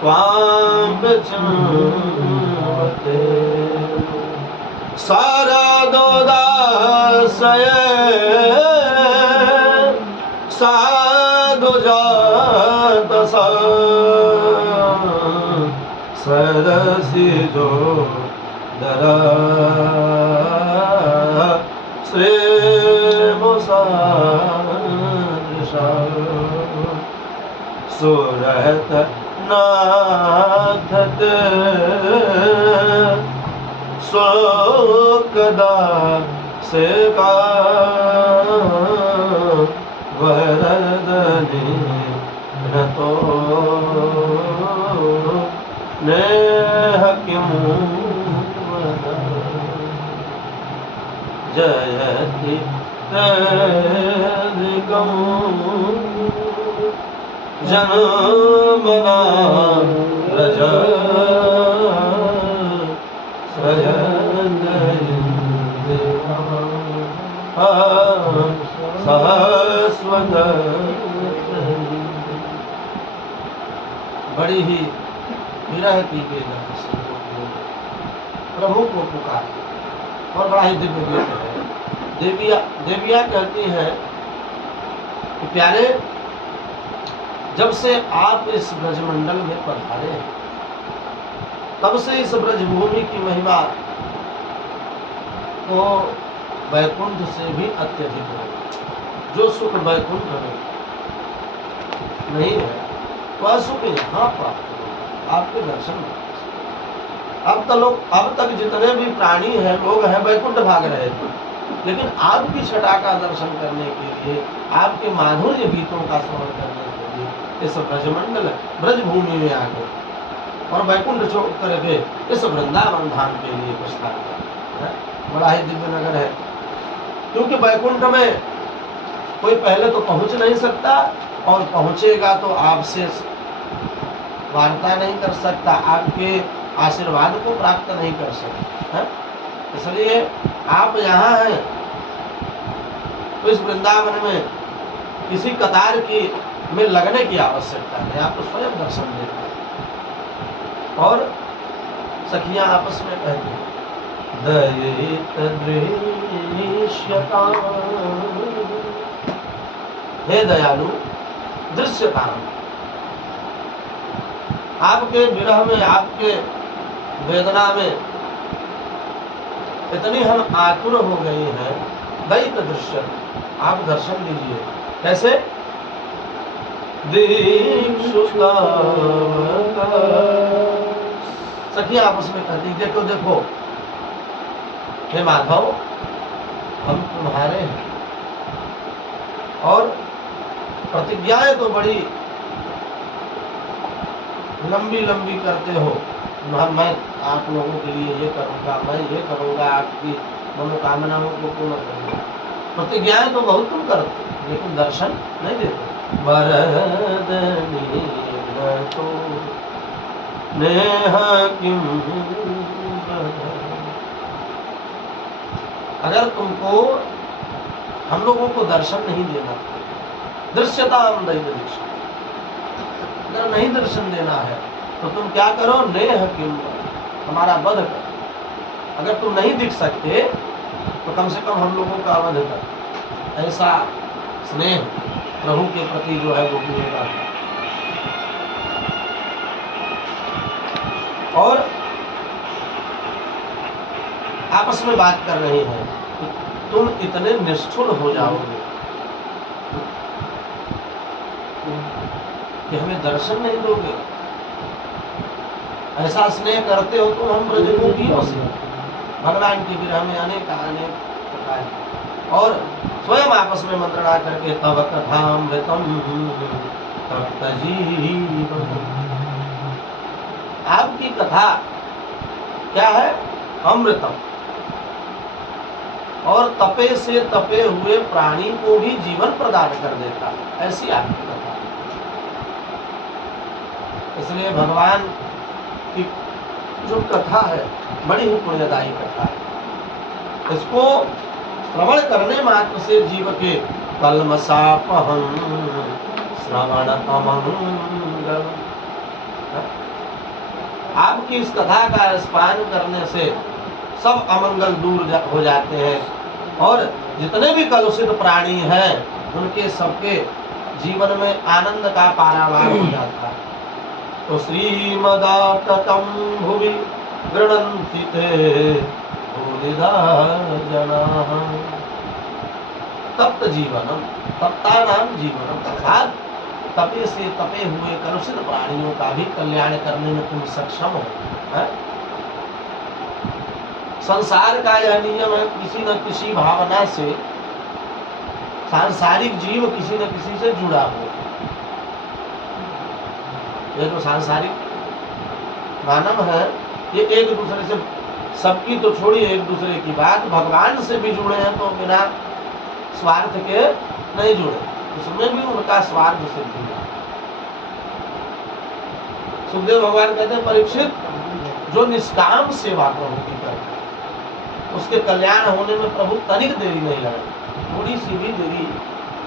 त्वां विचिन्वते शारदोदासये साधुजातस सरसिजो दरा श्रेमुषा सुरत नाथ शोकदा से का वरदनी रतो नेह किमु जयति तेधिकं जन्मना व्रज श्रयत इंद्रिया सहस्वत। बड़ी ही विरह की वेदना से प्रभु को पुकार और बड़ा ही दिव्य गीत है। देविया कहती हैं कि प्यारे, जब से आप इस ब्रजमंडल में पधारे तब से इस ब्रजभूमि की महिमा तो वैकुंठ से भी अत्यधिक है। जो सुख वैकुंठ में नहीं है वह सुख यहाँ प्राप्त है आपके दर्शन में। अब तक जितने भी प्राणी हैं, लोग हैं, वैकुंठ भाग रहे थे, लेकिन आपकी छटा का दर्शन करने के लिए, आपके माधुर्य गीतों का श्रवण करने के लिए इस ब्रजमंडल ब्रजभूमि में आ गए और वैकुंठ छोड़ करके इस वृंदावन धाम के लिए प्रस्थान किया। बड़ा ही दिव्य नगर है, क्योंकि वैकुंठ में कोई पहले तो पहुंच नहीं सकता और पहुंचेगा तो आपसे वार्ता नहीं कर सकता, आपके आशीर्वाद को प्राप्त नहीं कर सकता। इसलिए आप यहाँ हैं तो इस वृंदावन में किसी कतार की में लगने की आवश्यकता नहीं, आपको स्वयं दर्शन देता है। और सखियां आपस में कहती हैं, दयित दृश्यता, हे दयालु दृश्यता, आपके विरह में, आपके वेदना में इतनी हम आतुर हो गए हैं। दयित दृश्य, आप दर्शन दीजिए। कैसे? दीक्षुता सखी आपस में कहती, देखो देखो हे माधव, हम तुम्हारे हैं और प्रतिज्ञाएं तो बड़ी लंबी लंबी करते हो, मैं आप लोगों के लिए ये करूँगा, मैं ये करूँगा, आपकी मनोकामनाओं को पूर्ण करूँगा। प्रतिज्ञाएं तो बहुत तुम करते, लेकिन दर्शन नहीं देते। वरदनी तो नेह किम वद। अगर तुमको हम लोगों को दर्शन नहीं देना, दृश्यता अगर नहीं दर्शन देना है तो तुम क्या करो, नेह किम वद, हमारा वध कर। अगर तुम नहीं दिख सकते तो कम से कम हम लोगों का वध कर। ऐसा स्नेह प्रभु के प्रति जो है गोपियों का है। और आपस में बात कर रहे हैं कि तुम इतने निष्ठुर हो जाओगे कि हमें दर्शन नहीं दोगे। ऐसा स्नेह करते हो तुम हम ब्रजगोपियों से। भगवान के विरह में अनेक प्रकार और स्वयं आपस में मंत्रणा करके तब कथामृतम तप्त जीवन। आपकी कथा क्या है, अमृतम, और तपे से तपे हुए प्राणी को भी जीवन प्रदान कर देता है, ऐसी आपकी कथा। इसलिए भगवान की जो कथा है बड़ी ही पुण्यदायी कथा है। इसको श्रवण करने मात्र से जीव के कल्मषापहं श्रवण अमंगल। आपकी इस कथा का स्पान करने से सब अमंगल दूर हो जाते हैं और जितने भी कलुषित प्राणी हैं उनके सबके जीवन में आनंद का पारावार हो जाता है। तो श्रीमदाततं भुवि गृह्णन्ति ते भूरिधा जनाः। तप्त जीवनम, तप्तानां जीवनम, अर्थात तपे से तपे हुए कलुषित प्राणियों का भी कल्याण करने में तुम सक्षम हो। संसार का यह नियम है, किसी न किसी भावना से सांसारिक जीव किसी न किसी से जुड़ा हो। ये जो सांसारिक मानव है ये एक दूसरे से, सबकी तो छोड़िए एक दूसरे की बात, भगवान से भी जुड़े हैं तो बिना स्वार्थ के नहीं जुड़े, उसमें भी उनका स्वार्थ से जुड़ा। सुखदेव भगवान कहते हैं परीक्षित जो निष्काम सेवा प्रभु की करता है उसके कल्याण होने में प्रभु तनिक देरी नहीं लगा। थोड़ी सी भी देरी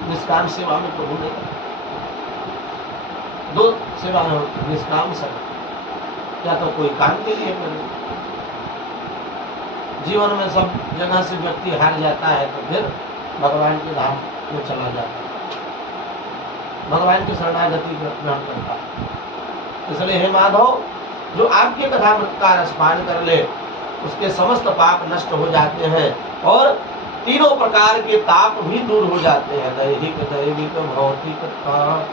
निष्काम सेवा में प्रभु नहीं लगा। दो सेवा निष्काम सेवा, या तो कोई काम के लिए करे, जीवन में सब जगह से व्यक्ति हार जाता है तो फिर भगवान के धाम में चला जाता है, भगवान की शरणागति ग्रहण करता है। इसलिए हे माधव, जो आपके कथामृत का रसपान कर ले उसके समस्त पाप नष्ट हो जाते हैं और तीनों प्रकार के ताप भी दूर हो जाते हैं, दैहिक दैविक भौतिक ताप।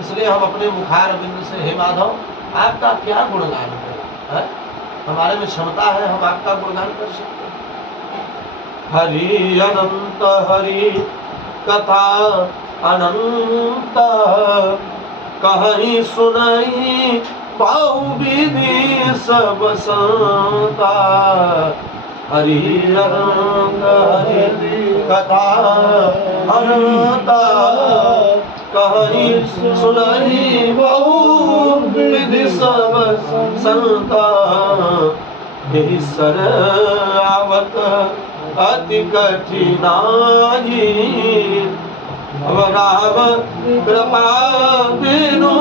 इसलिए हम अपने मुखार बिंद से हे माधव आपका क्या गुणगान करें, हमारे में क्षमता है, हम आपका गुणगान कर सकते हैं। हरि अनंत हरि कथा अनंत कहीं सुनाई पाऊ विधि सब संता। हरि अनंत हरि कथा अनंत कहीं सुनाई पाऊ विधि सब संता। यही सर आवत अति कठिनाई राम कृपा बिनु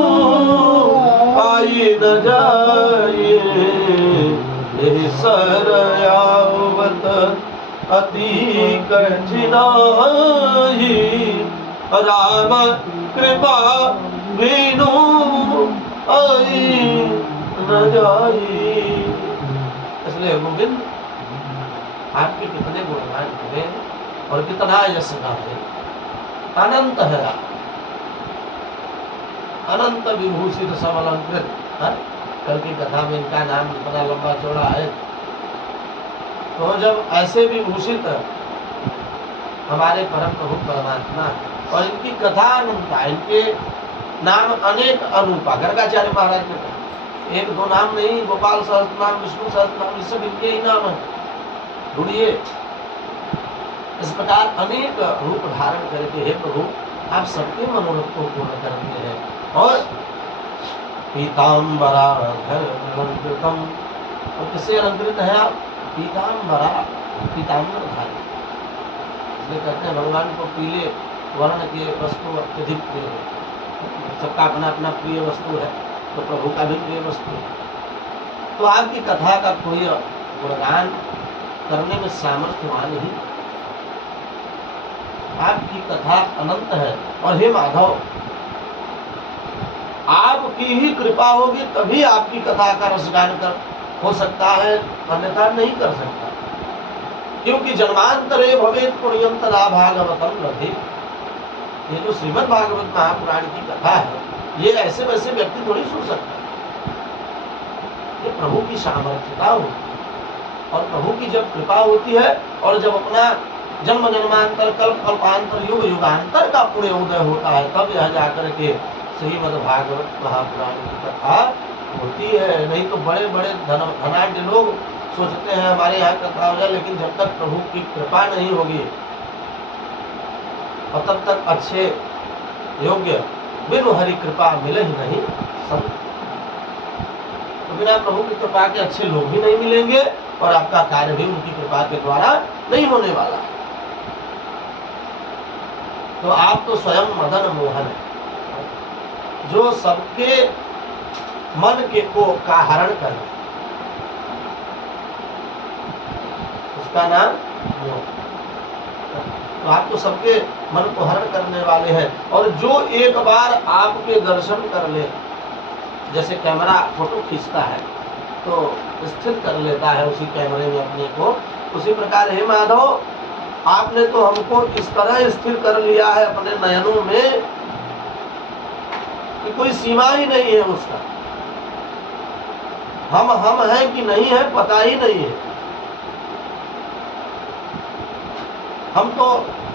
आई न जाए। यही सर आवत अति कठिनाई राम कृपा बिनु आई न जाए। इसलिए गोविंद आपके कितने गुणगान करें और कितना यश गाएं। अनंत है, अनंत विभूषित समलंकृत। कल की कथा में इनका नाम इतना लंबा चौड़ा है, तो जब ऐसे विभूषित हमारे परम प्रभु परमात्मा और इनकी कथा अनंत है, इनके नाम अनेक अनूपा, गर्गाचार्य महाराज ने कहा, एक दो नाम नहीं, गोपाल सहस्त्र नाम, विष्णु सहस्त्र नाम, ये सब इनके ही नाम है, ढूंढिए। इस प्रकार अनेक रूप धारण करके हे प्रभु आप सबके मनोरथ को पूर्ण करते हैं। और पीताम्बरा अलंकृतम, और किससे अलंकृत है आप? पीताम्बरा, पीताम्बर धारी। इसलिए कहते हैं भगवान को पीले वर्ण के वस्तु अत्यधिक प्रिय है। सबका अपना अपना प्रिय वस्तु है, तो प्रभु का भी प्रिय वस्तु है। तो आपकी कथा का कोई गुणगान करने में सामर्थ्यवान ही, आपकी कथा अनंत है। और हे माधव, आपकी ही कृपा होगी तभी आपकी कथा का रसगान कर हो सकता है, अन्यथा नहीं कर सकता। क्योंकि जन्मांतरे भवेत् पुण्यम तदा भागवतम लभे। ये जो श्रीमद् भागवत महापुराण की कथा है, ये ऐसे वैसे व्यक्ति थोड़ी सुन सकता है। ये प्रभु की सामर्थ्यता होती है, और प्रभु की जब कृपा होती है, और जब अपना जन्म जन्मांतर कल्प कल्पांतर युग युगांतर का पुण्य उदय होता है, तब यह जाकर के श्रीमद् भागवत महापुराण की कथा होती है। नहीं तो बड़े बड़े धनाढ्य लोग सोचते हैं हमारे यहाँ कथा हो जाए, लेकिन जब तक प्रभु की कृपा नहीं होगी और तब तक अच्छे योग्य बिनु हरि कृपा मिले ही नहीं सब। तो बिना प्रभु की कृपा के अच्छे लोग भी नहीं मिलेंगे, और आपका कार्य भी उनकी कृपा के द्वारा नहीं होने वाला है। तो आप तो स्वयं मदन मोहन है, जो सबके मन के का हरण कर, उसका नाम मोह। तो आप तो सबके मन को हरण करने वाले हैं। और जो एक बार आपके दर्शन कर ले, जैसे कैमरा फोटो खींचता है तो स्थिर कर लेता है उसी कैमरे में अपने को, उसी प्रकार हे माधव आपने तो हमको इस तरह स्थिर कर लिया है अपने नयनों में कि कोई सीमा ही नहीं है उसका। हम हैं कि नहीं है पता ही नहीं है। हम तो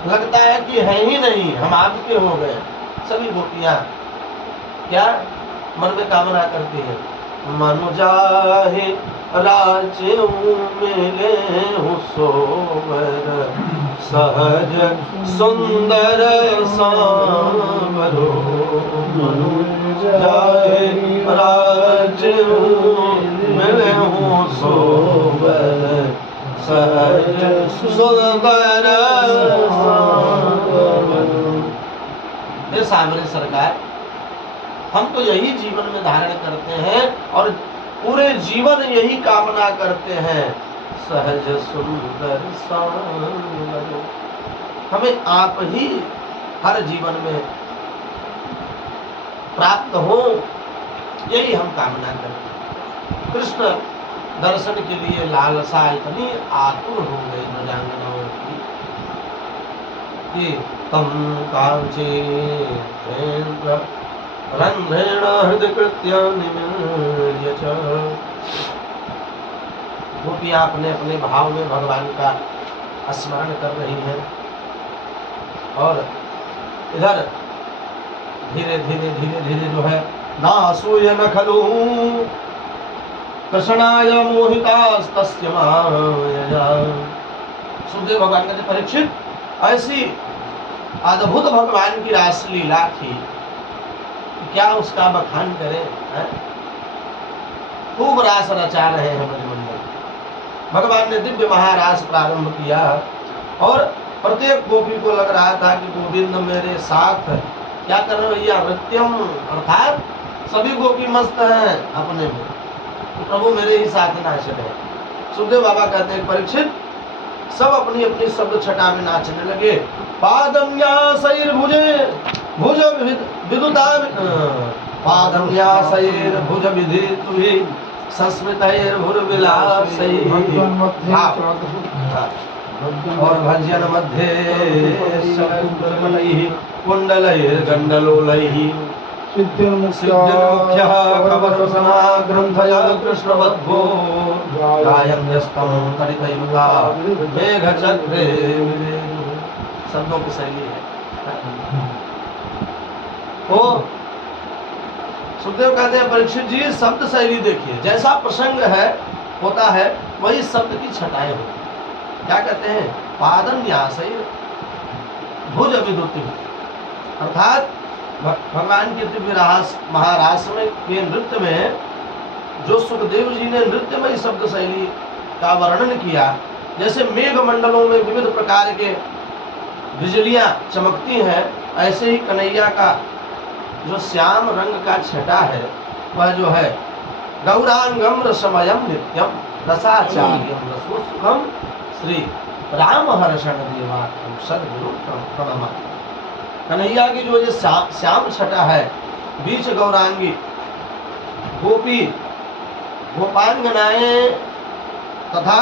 लगता है कि है ही नहीं, हम आपके हो गए। सभी गोपियां क्या मन में कामना करती है, मनु जाहे राज्य मिले सोवर सहज सुंदर सांवरो। मनु जाहे राज्य मिले सोवर सहज सुंदर सांवरो। हे सामने सरकार, हम तो यही जीवन में धारण करते हैं और पूरे जीवन यही कामना करते हैं, सहज सुंदर सांवरो। हमें आप ही हर जीवन में प्राप्त हो, यही हम कामना करते हैं। कृष्ण दर्शन के लिए लालसा इतनी आतुर हो गई ब्रजांगनाओं की कि तम कांचे रंध्रेण हृदय कृत्य निमील्य च। गोपियां अपने अपने भाव में भगवान का स्मरण कर रही हैं, और इधर धीरे धीरे धीरे धीरे जो है नासूय न खलु कृष्णाय मोहितास्तस्य मायया। सुखदेव भगवान कहते परीक्षित, ऐसी अद्भुत भगवान की रास लीला थी, क्या उसका बखान करें, है? खूब रास रचा रहे हैं ब्रजमंडल। भगवान ने दिव्य महारास प्रारंभ किया, और प्रत्येक गोपी को लग रहा था कि गोविंद मेरे साथ क्या कर रहे भैया, नृत्यम, अर्थात सभी गोपी मस्त हैं अपने में, तो प्रभु मेरे ही साथ नाच रहे। सुखदेव बाबा कहते हैं परीक्षित, सब अपनी अपनी शब्द छटा में नाचने लगे। पादम्यासैर भुजे भुज विदुता पादम्यासैर भुज विदितुहि संस्मृतैर भुर्विलासैः। और भजन मध्ये कुंडलैर गंडलोलैः सिद्धिर्मुख्यः कवरसना ग्रंथया कृष्णवद्भो गायन्यस्तं तडितयुगा मेघचक्रे। शब्दों की शैली है। तो सुखदेव कहते हैं परीक्षित जी शब्द शैली देखिए, जैसा प्रसंग है होता है वही शब्द की छटाएं होती। क्या कहते हैं? पादन न्यास भुज अभिद्रुति, अर्थात भगवान के दिव्य महारास में के नृत्य में जो सुखदेव जी ने नृत्यमय शब्द शैली का वर्णन किया, जैसे मेघ मंडलों में विविध प्रकार के बिजलियां चमकती हैं, ऐसे ही कन्हैया का जो श्याम रंग का छटा है वह जो है गौरांगम रसमयम नित्यम रसाचार्यम रसो सुखम श्री राम हर्षण देवात्म सद्गुरु प्रणमा। कन्हैया की जो ये श्याम छटा है, बीच गौरांगी गोपी गोपांगनाएं तथा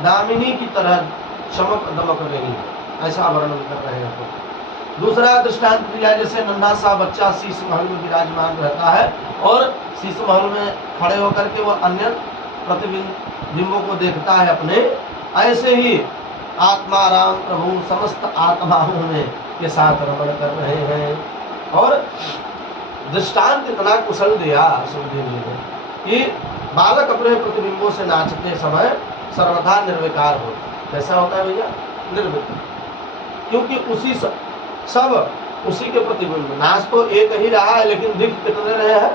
दामिनी की तरह चमक दमक रही है, ऐसा वर्णन कर रहे हैं। दूसरा दृष्टांत दिया, जैसे नन्हा सा बच्चा शीश महल में विराजमान रहता है और शीश महल में खड़े होकर के वह अन्य प्रतिबिंबों को देखता है अपने, ऐसे ही आत्मा राम प्रभु समस्त आत्माओं में के साथ रमण कर रहे हैं। और दृष्टांत इतना कुशल दिया सुखदेव जी ने कि बालक अपने प्रतिबिंबों से नाचते समय सर्वथा निर्विकार हो। कैसा होता है भैया? निर्विकार, क्योंकि उसी सब उसी के प्रतिबिंब। नाच तो एक ही रहा है, लेकिन दिख कितने रहे हैं?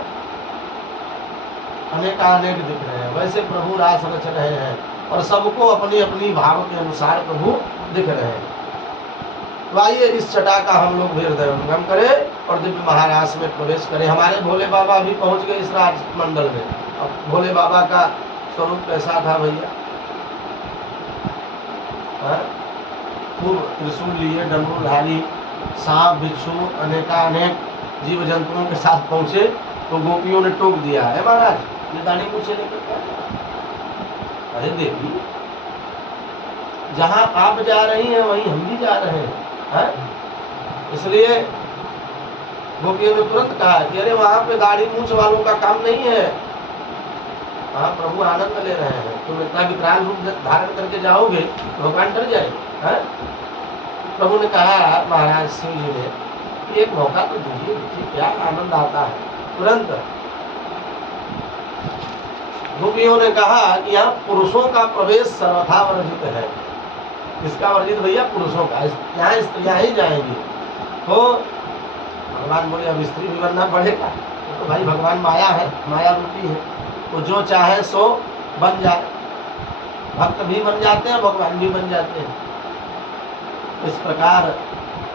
अनेकानेक दिख रहे हैं। वैसे प्रभु रास रच रहे हैं और सबको अपनी अपनी भाव के अनुसार प्रभु दिख रहे हैं। तो आइए इस छटा का हम लोग भी हृदयंगम करें और दिव्य महारास में प्रवेश करें। हमारे भोले बाबा भी पहुंच गए इस राज मंडल में। अब भोले बाबा का स्वरूप कैसा था भैया? खूब त्रिशूल लिए, डंडू सांप बिच्छू अनेकानेक जीव जंतुओं के साथ पहुंचे तो गोपियों ने टोक दिया है, महाराज ये दानी पूछे लेकर क्या? अरे देवी, जहां आप जा रही हैं वहीं हम भी जा रहे हैं, इसलिए गोपियों ने तुरंत कहा कि अरे वहां पे दाढ़ी मूंछ वालों का काम नहीं है, वहां प्रभु आनंद ले रहे हैं। तुम इतना विकराल रूप धारण करके जाओगे तो भगवान डर जाए। प्रभु ने कहा महाराज शिव जी ने कि एक मौका तो दीजिए, देखिए क्या आनंद आता है। तुरंत गोपियों ने कहा कि यहाँ पुरुषों का प्रवेश सर्वथा वर्जित है। किसका वर्जित भैया? पुरुषों का। यहाँ स्त्रियां ही जाएंगी। तो भगवान बोले अब स्त्री भी बनना पड़ेगा। तो भाई भगवान माया है, माया रूपी है, तो जो चाहे सो बन जाए। भक्त भी बन जाते हैं, भगवान भी बन जाते हैं। इस प्रकार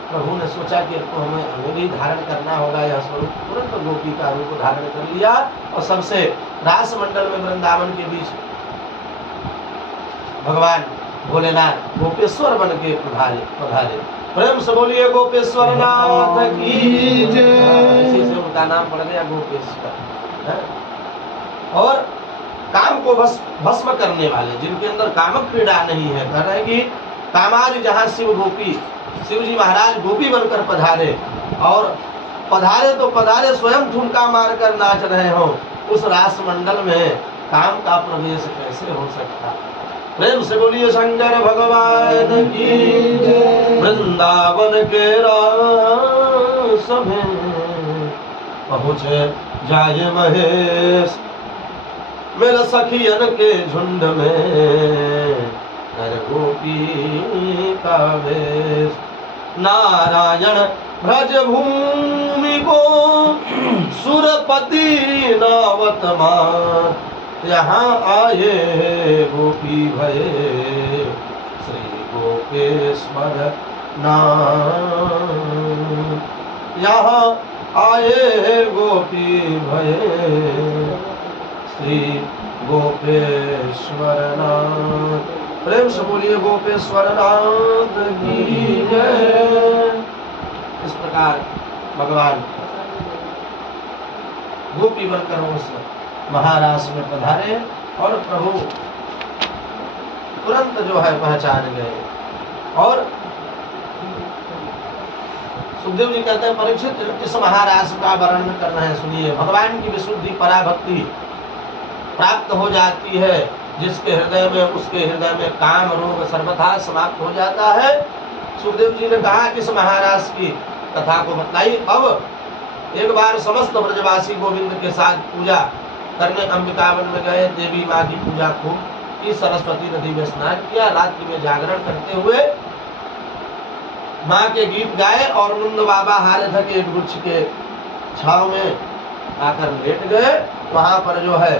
प्रभु ने सोचा कि तो हमें भी धारण करना होगा यह स्वरूप। तुरंत गोपी का रूप धारण कर लिया और सबसे रास मंडल में वृंदावन के बीच भगवान भोलेनाथ गोपेश्वर बन के पधारे। प्रेम से बोलिए गोपेश्वर नाथ की जय। इसी से उनका नाम पड़ गया गोपेश्वर। और काम को भस्म करने वाले, जिनके अंदर कामक क्रीड़ा नहीं है, कह रहे हैं कि कामारी जहाँ शिव गोपी, शिव जी महाराज गोपी बनकर पधारे और पधारे तो पधारे स्वयं ठुमका मारकर नाच रहे हो, उस रास मंडल में काम का प्रवेश कैसे हो सकता? प्रेम से बोलिए शंकर भगवान की जय। वृंदावन के रास में पहुँचे जाए महेश, मेरे सखियन के झुंड में कर गोपी का वेश। नारायण ब्रज भूमि को सुरपति नावतमान, यहाँ आए गोपी भये श्री गोपेश्वर नाम। यहाँ आए गोपी भये श्री गोपेश्वर नाथ। प्रेम से बोलिए गोपेश्वर नाथ की जय। इस प्रकार भगवान गोपी बनकर उस महारास में पधारे और प्रभु तुरंत जो है पहचान गए। और सुखदेव जी कहते हैं परीक्षित इस महारास का वर्णन कर रहे हैं, सुनिए। भगवान की विशुद्धि पराभक्ति प्राप्त हो जाती है जिसके हृदय में, उसके हृदय में काम रोग सर्वथा समाप्त हो जाता है। सुखदेव जी ने कहा कि इस महाराज की कथा को बताइए। अब एक बार समस्त ब्रजवासी गोविंद के साथ पूजा करने अंबिकावन में गए। देवी माँ की पूजा खूब की, सरस्वती नदी में स्नान किया, रात्रि में जागरण करते हुए माँ के गीत गाए और नंद बाबा हारे थे कि एक वृक्ष के छाव में आकर लेट गए। वहां पर जो है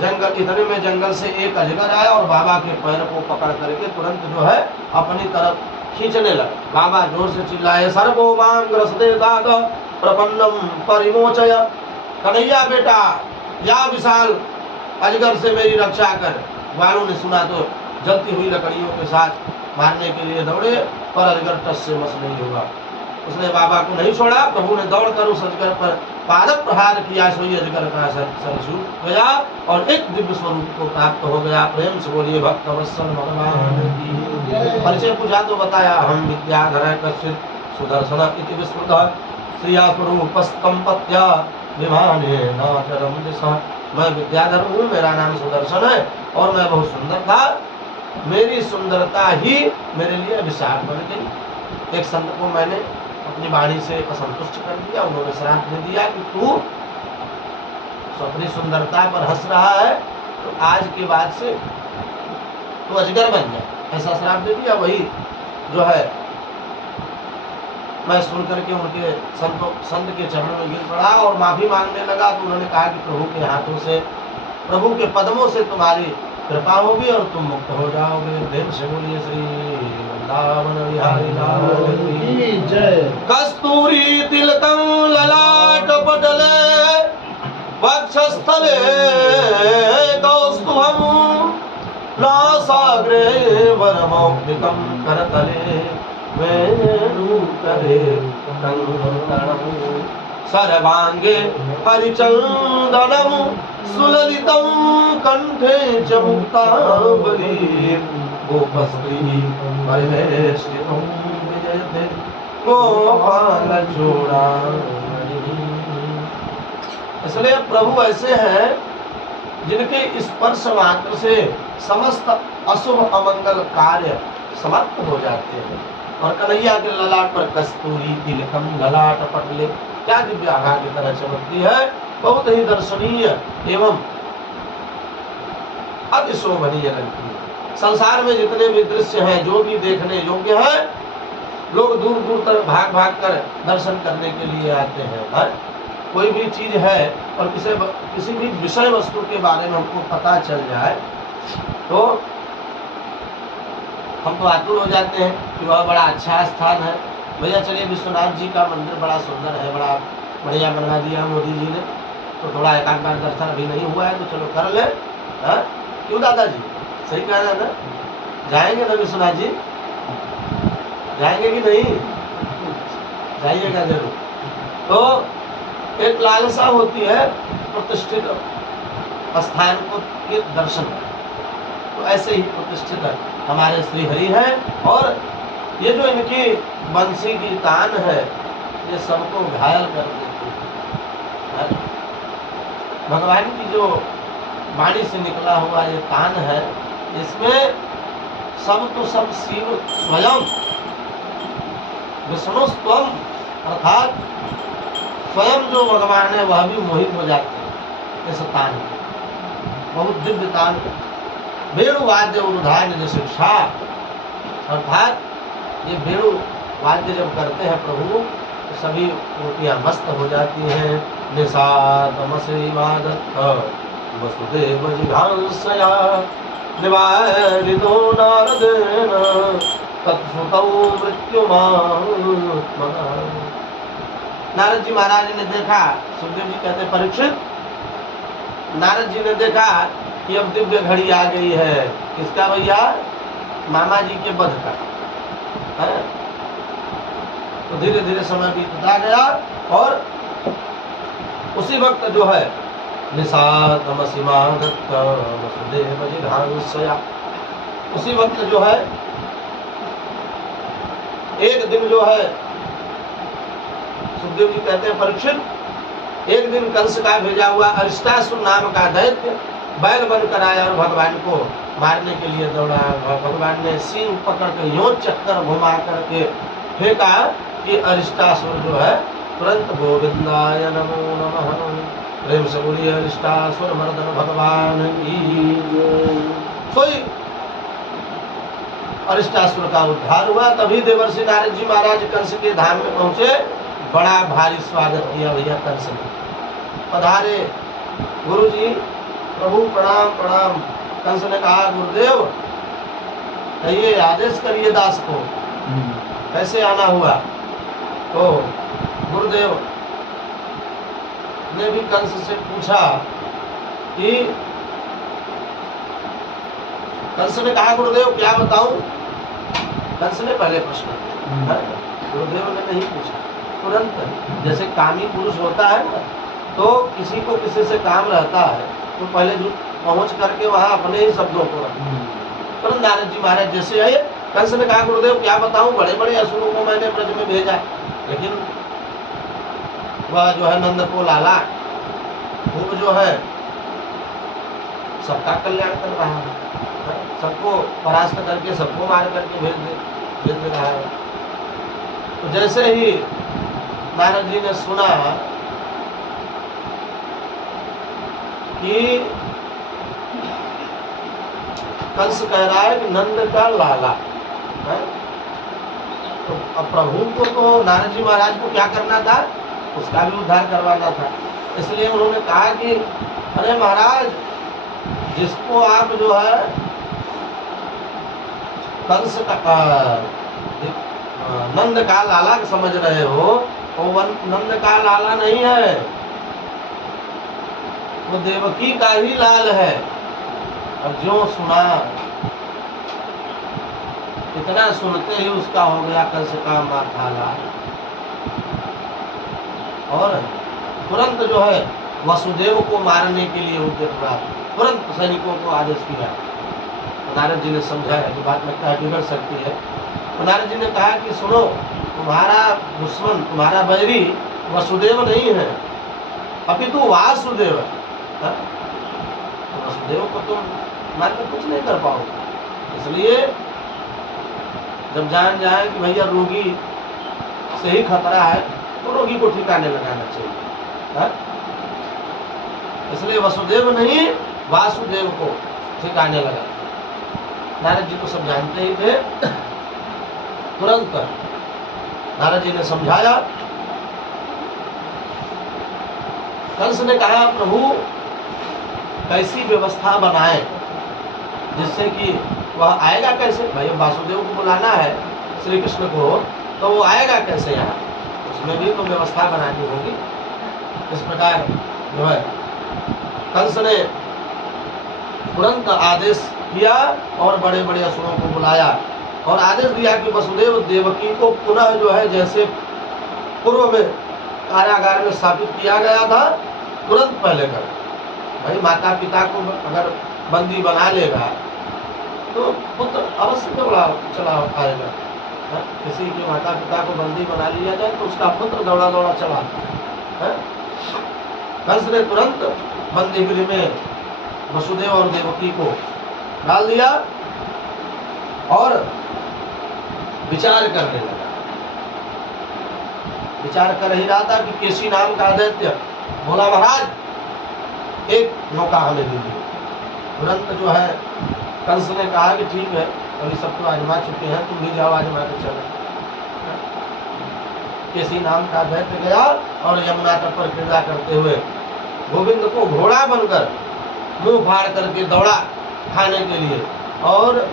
जंगल, इतने में जंगल से एक अजगर आया और बाबा के पैर को पकड़ करके तुरंत जो है अपनी तरफ खींचने लगा। बाबा जोर से चिल्लाए, सर्वोमाम ग्रसते दाग प्रपन्नम परिमोचय। कन्हैया बेटा, या विशाल अजगर से मेरी रक्षा कर। ग्वालों ने सुना तो जलती हुई लकड़ियों के साथ मारने के लिए दौड़े, पर अजगर टस से मस नहीं हुआ। उसने बाबा को नहीं छोड़ा। प्रभु ने दौड़कर उस अजगर पर पादप प्रहार किया। सोई अजगर का सर छूट गया और एक दिव्य स्वरूप को प्राप्त हो गया। प्रेम से बोलिए भक्त वत्सल भगवान की। परिचय पूछा तो बताया, हम विद्याधर कश्चित सुदर्शन इति विस्मृत श्रिया स्वरूपस्तंपत्या विमाने नाचरम दिशा। मैं विद्याधर हूँ, मेरा नाम सुदर्शन है और मैं बहुत सुंदर था। मेरी सुंदरता ही मेरे लिए अभिशाप बन गई। एक संत को मैंने अपनी वाणी से असंतुष्ट कर दिया। उन्होंने श्राप दे दिया कि तू अपनी सुंदरता पर हंस रहा है तो आज के बाद से तू अजगर बन जाए, ऐसा श्राप दे दिया। वही जो है मैं सुन करके उनके संत के चरणों में गिर पड़ा और माफी मांगने लगा। तो उन्होंने कहा कि प्रभु के हाथों से, प्रभु के पद्मों से तुम्हारी कृपा होगी और तुम मुक्त हो जाओगे। प्रेम से बोलिए श्री वृंदावन बिहारी लाल की जय। कस्तूरी तिलकं ललाट पटले वक्षस्थले कौस्तुभं नासाग्रे वरमौक्तिकं करतले वेणुकरे कंकणं सर्वांगे हरिचंदनं सुललितं कंठे च मुक्तावली गोपस्त्री परिवेष्टितं विजयते गोपाल चूड़ामणि। इसलिए प्रभु ऐसे हैं जिनके स्पर्श मात्र से समस्त अशुभ अमंगल कार्य समाप्त हो जाते हैं। और कन्हैया के ललाट पर कस्तूरी तिलकम ललाट पटले, क्या दिव्य आभा की तरह चमकती है। बहुत ही दर्शनीय एवं अति शोभनीय लगती है। संसार में जितने भी दृश्य हैं, जो भी देखने योग्य है, लोग दूर दूर तक भाग भाग कर दर्शन करने के लिए आते हैं। कोई भी चीज है और किसी भी विषय वस्तु के बारे में हमको पता चल जाए तो हम तो आतुर हो जाते हैं कि वह बड़ा अच्छा स्थान है। भैया चलिए, विश्वनाथ जी का मंदिर बड़ा सुंदर है, बड़ा बढ़िया बनवा दिया मोदी जी ने, तो थोड़ा एक आध बार दर्शन अभी नहीं हुआ है तो चलो कर ले। क्यों दादाजी, सही कह रहे हैं ना? जाएंगे ना विश्वनाथ जी? जाएंगे कि नहीं? जाइएगा जरूर। तो एक लालसा होती है प्रतिष्ठित स्थान को के दर्शन। तो ऐसे ही प्रतिष्ठित हमारे श्री हरि है। और ये जो इनकी बंसी की तान है, ये सबको घायल कर देती है। भगवान की जो वाणी से निकला हुआ ये तान है, इसमें सब तो सब शिव स्वयं विष्णु स्वयं अर्थात स्वयं जो भगवान है वह भी मोहित हो जाते हैं इस तान में। बहुत दिव्य तान, वेणु वाद्य उद्धान जो शिक्षा, अर्थात ये वेणु वाद्य जब करते हैं प्रभु तो सभी मूर्तियाँ मस्त हो जाती हैं। निषादमश्रीमादत्त वसुदेव जिघांसया निवारितो नारदेन तत्सुतौ मृत्युमात्मनः। नारद जी महाराज ने देखा, सुखदेव जी कहते परीक्षित, नारद जी ने देखा कि अब दिव्य घड़ी आ गई है। किसका भैया? मामा जी के वध का है। तो धीरे धीरे समय बीतता गया और उसी वक्त जो है निषादमसिमादत्त वसुदेव जिघांसया, उसी वक्त जो है एक दिन जो है सुखदेव जी कहते हैं परीक्षित, एक दिन कंस का भेजा हुआ अरिष्टासुर नाम का दैत्य बैल बनकर आया और भगवान को मारने के लिए दौड़ा। भगवान ने सिंह पकड़ कर यूं चक्कर घुमा करके फेंका कि अरिष्टासुर जो है तुरंत गोविंदाय नमो नमः। प्रेम से बोलिए अरिष्टासुर मर्दन भगवान की जय। सोई अरिष्टासुर का उद्धार हुआ। तभी देवर्षि नारद जी महाराज कंस के धाम में पहुंचे। बड़ा भारी स्वागत किया भैया कंस ने। पधारे गुरु जी, प्रभु प्रणाम प्रणाम। कंस ने कहा गुरुदेव कहिए, आदेश करिए दास को, कैसे आना हुआ। तो गुरुदेव ने भी कंस से पूछा कि, कंस ने कहा गुरुदेव क्या बताऊं। कंस ने पहले प्रश्न किया, गुरुदेव ने नहीं पूछा। तुरंत जैसे कामी पुरुष होता है ना, तो किसी को किसी से काम रहता है तो पहले जो पहुंच करके वहां अपने ही शब्दों को रखते। तुरंत नारद जी महाराज जैसे आए, कंस ने कहा गुरुदेव क्या बताऊं, बड़े बड़े असुरों को मैंने ब्रज में भेजा, लेकिन वह जो है नंद को लाला खूब जो है सबका कल्याण कर रहा है, सबको परास्त करके सबको मार करके भेज दे रहा है। तो जैसे ही नारद जी ने सुना कि कंस कह रहा है कि नंद का लाला है, तो अब प्रभु को तो नारद जी महाराज को क्या करना था, उसका भी उद्धार करवाना था। इसलिए उन्होंने कहा कि अरे महाराज, जिसको आप जो है कंस का नंद का लाला समझ रहे हो, वो नंद का लाला नहीं है, वो देवकी का ही लाल है। और जो सुना, इतना सुनते ही उसका हो गया कंस का माथा लाल। और तुरंत जो है वसुदेव को मारने के लिए उद्यत हुआ। तुरंत सैनिकों को आदेश किया। नारद जी ने समझाया कि बात में क्या बिगड़ सकती है। तो नारद जी ने कहा कि सुनो, तुम्हारा दुश्मन, तुम्हारा बैरी वसुदेव नहीं है, अपितु वासुदेव है। तो वसुदेव को तुम मार कर कुछ नहीं कर पाओगे। इसलिए जब जान जाए कि भैया रोगी से ही खतरा है, तो रोगी को ठिकाने लगाना चाहिए है? इसलिए वसुदेव नहीं वासुदेव को ठिकाने लगा। नारद जी तो सब जानते ही थे। तुरंत नारद जी ने समझाया। कंस ने कहा प्रभु कैसी व्यवस्था बनाए जिससे कि वह आएगा कैसे, भाई वासुदेव को बुलाना है श्री कृष्ण को, तो वो आएगा कैसे यहाँ, उसमें भी तो व्यवस्था बनानी होगी। इस प्रकार जो है कंस ने तुरंत आदेश किया और बड़े बड़े असुरों को बुलाया और आदेश दिया कि वसुदेव देवकी को पुनः जो है जैसे पूर्व में कारागार में स्थापित किया गया था, तुरंत पहले कर। भाई माता पिता को अगर बंदी बना लेगा तो पुत्र अवश्य दौड़ा चला आएगा। किसी के माता पिता को बंदी बना लिया जाए तो उसका पुत्र दौड़ा दौड़ा चला है। कंस ने तुरंत बंदीगृह में वसुदेव और देवकी को डाल दिया और विचार करने लगा। विचार कर ही रहा था कि केसी नाम का दैत्य बोला महाराज एक मौका हमें दीजिए। तुरंत जो है कंस ने कहा कि ठीक है, अभी सब तो आजमा चुके हैं, तुम भी जाओ आजमा के चलो। केसी नाम का दैत्य गया और यमुना तट पर क्रीड़ा करते हुए गोविंद को घोड़ा बनकर मुंह फाड़ करके दौड़ा खाने के लिए, और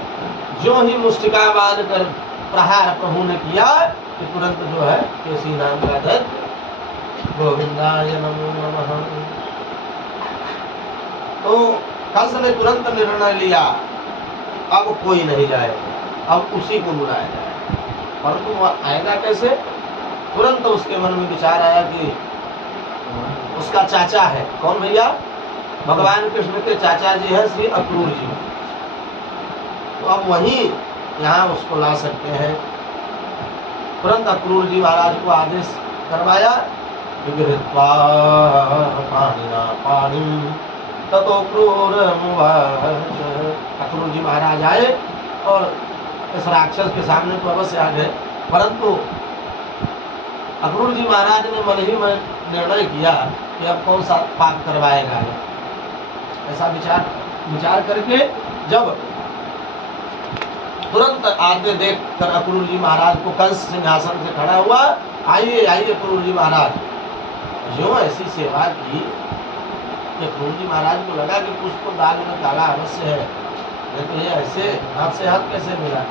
जो ही मुष्टिका बांध कर प्रहार प्रभु ने किया कि तुरंत जो है केसी नाम का दैत्य गोविंदाय नमो नमः। तो कंस ने तुरंत निर्णय लिया अब कोई नहीं जाएगा, अब उसी को बुलाया जाए। परंतु वह आएगा कैसे? तुरंत उसके मन में विचार आया कि उसका चाचा है, कौन भैया? भगवान कृष्ण के चाचा जी हैं श्री अक्रूर जी। तो अब वहीं यहाँ उसको ला सकते हैं। तुरंत अक्रूर जी महाराज को आदेश करवाया, विगृहीत्वा पाणिना पाणिं ततो क्रूरमुवाच। अक्रूर जी महाराज आए और इस राक्षस के सामने तो अवश्य आ गए, परंतु अक्रूर जी महाराज ने मन ही में निर्णय किया कि अब कौन सा पाप करवाएगा ये। ऐसा विचार करके जब तुरंत आते देख कर अक्रूर जी महाराज को कंस सिंहासन से खड़ा हुआ, आइए आइए अक्रूर जी महाराज। जो ऐसी सेवा की कि अक्रूर जी महाराज को लगा कि कुछ तो दाग में काला अवश्य है, नहीं तो ये ऐसे हाथ से हाथ कैसे मिलेगा।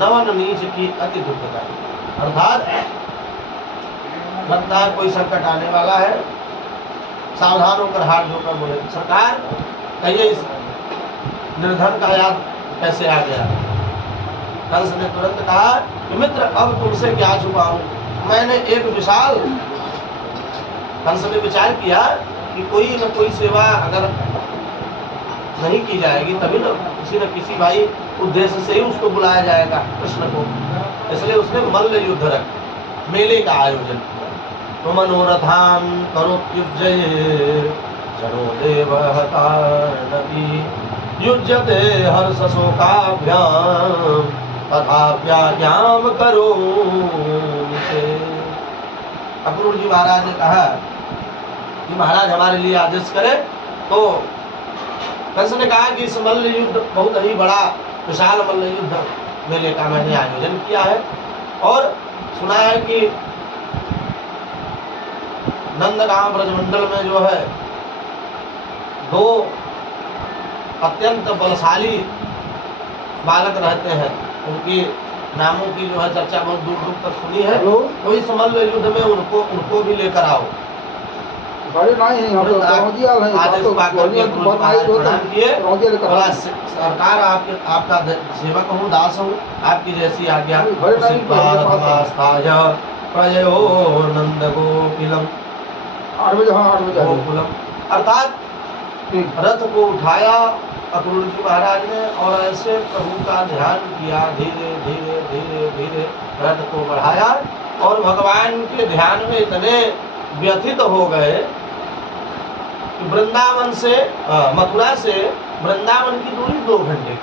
नवन नीच की अति दुखदा, अर्थात लगता है कोई संकट आने वाला है। सावधान होकर हाथ धोकर बोले, सरकार कहिए इस निर्धन का याद कैसे आ गया। कंस ने तुरंत कहा कि मित्र अब तुमसे क्या छुपाऊं, मैंने एक विशाल, कंस ने विचार किया कि कोई न कोई सेवा अगर नहीं की जाएगी तभी न किसी भाई उद्देश्य से ही उसको बुलाया जाएगा कृष्ण को। इसलिए उसने मल्ल युद्ध रख मेले का आयोजन किया। तो मनोरथान करोत्युज्जये जनो देव हतार्णति युज्यते हर्ष शोकाभ्याम तथाप्याज्ञाम करो। अक्रूर जी महाराज ने कहा कि महाराज हमारे लिए आदेश करें। तो कंस ने कहा कि इस मल्ल युद्ध बहुत ही बड़ा विशाल मल्ल युद्ध मेले का मैंने आयोजन किया है और सुना है कि नंदगांव ब्रजमंडल में जो है दो अत्यंत बलशाली बालक रहते हैं, उनकी नामों की जो है चर्चा बहुत दूर दूर तक सुनी है। तो इस मल्ल युद्ध में उनको भी लेकर आओ। बड़े नहीं हैं, हम लोग रौदी आ रहे हैं, आदेश तो पाकर बोलिए अक्रूर जी बहुत महाराज आई होते प्रणाम हैं, किए। रौदी लेकर बोला, सरकार आपका सेवक हूँ, दास हूँ, आपकी जैसी आज्ञा। बड़े नहीं तो हमारे पास है। उसित प्रजयो नंद गोकुलम 8 बजे, हाँ 8 बजे आ जाओ। गोकुलम, अर्थात ठीक। रथ को उठाया अक्रूर जी महाराज ने और ऐसे प्रभु का ध्यान किया। धीरे धीरे धीरे धीरे रथ को बढ़ाया और भगवान के ध्यान में इतने व्यथित हो गए कि वृंदावन से मथुरा से वृंदावन की दूरी 2 घंटे की।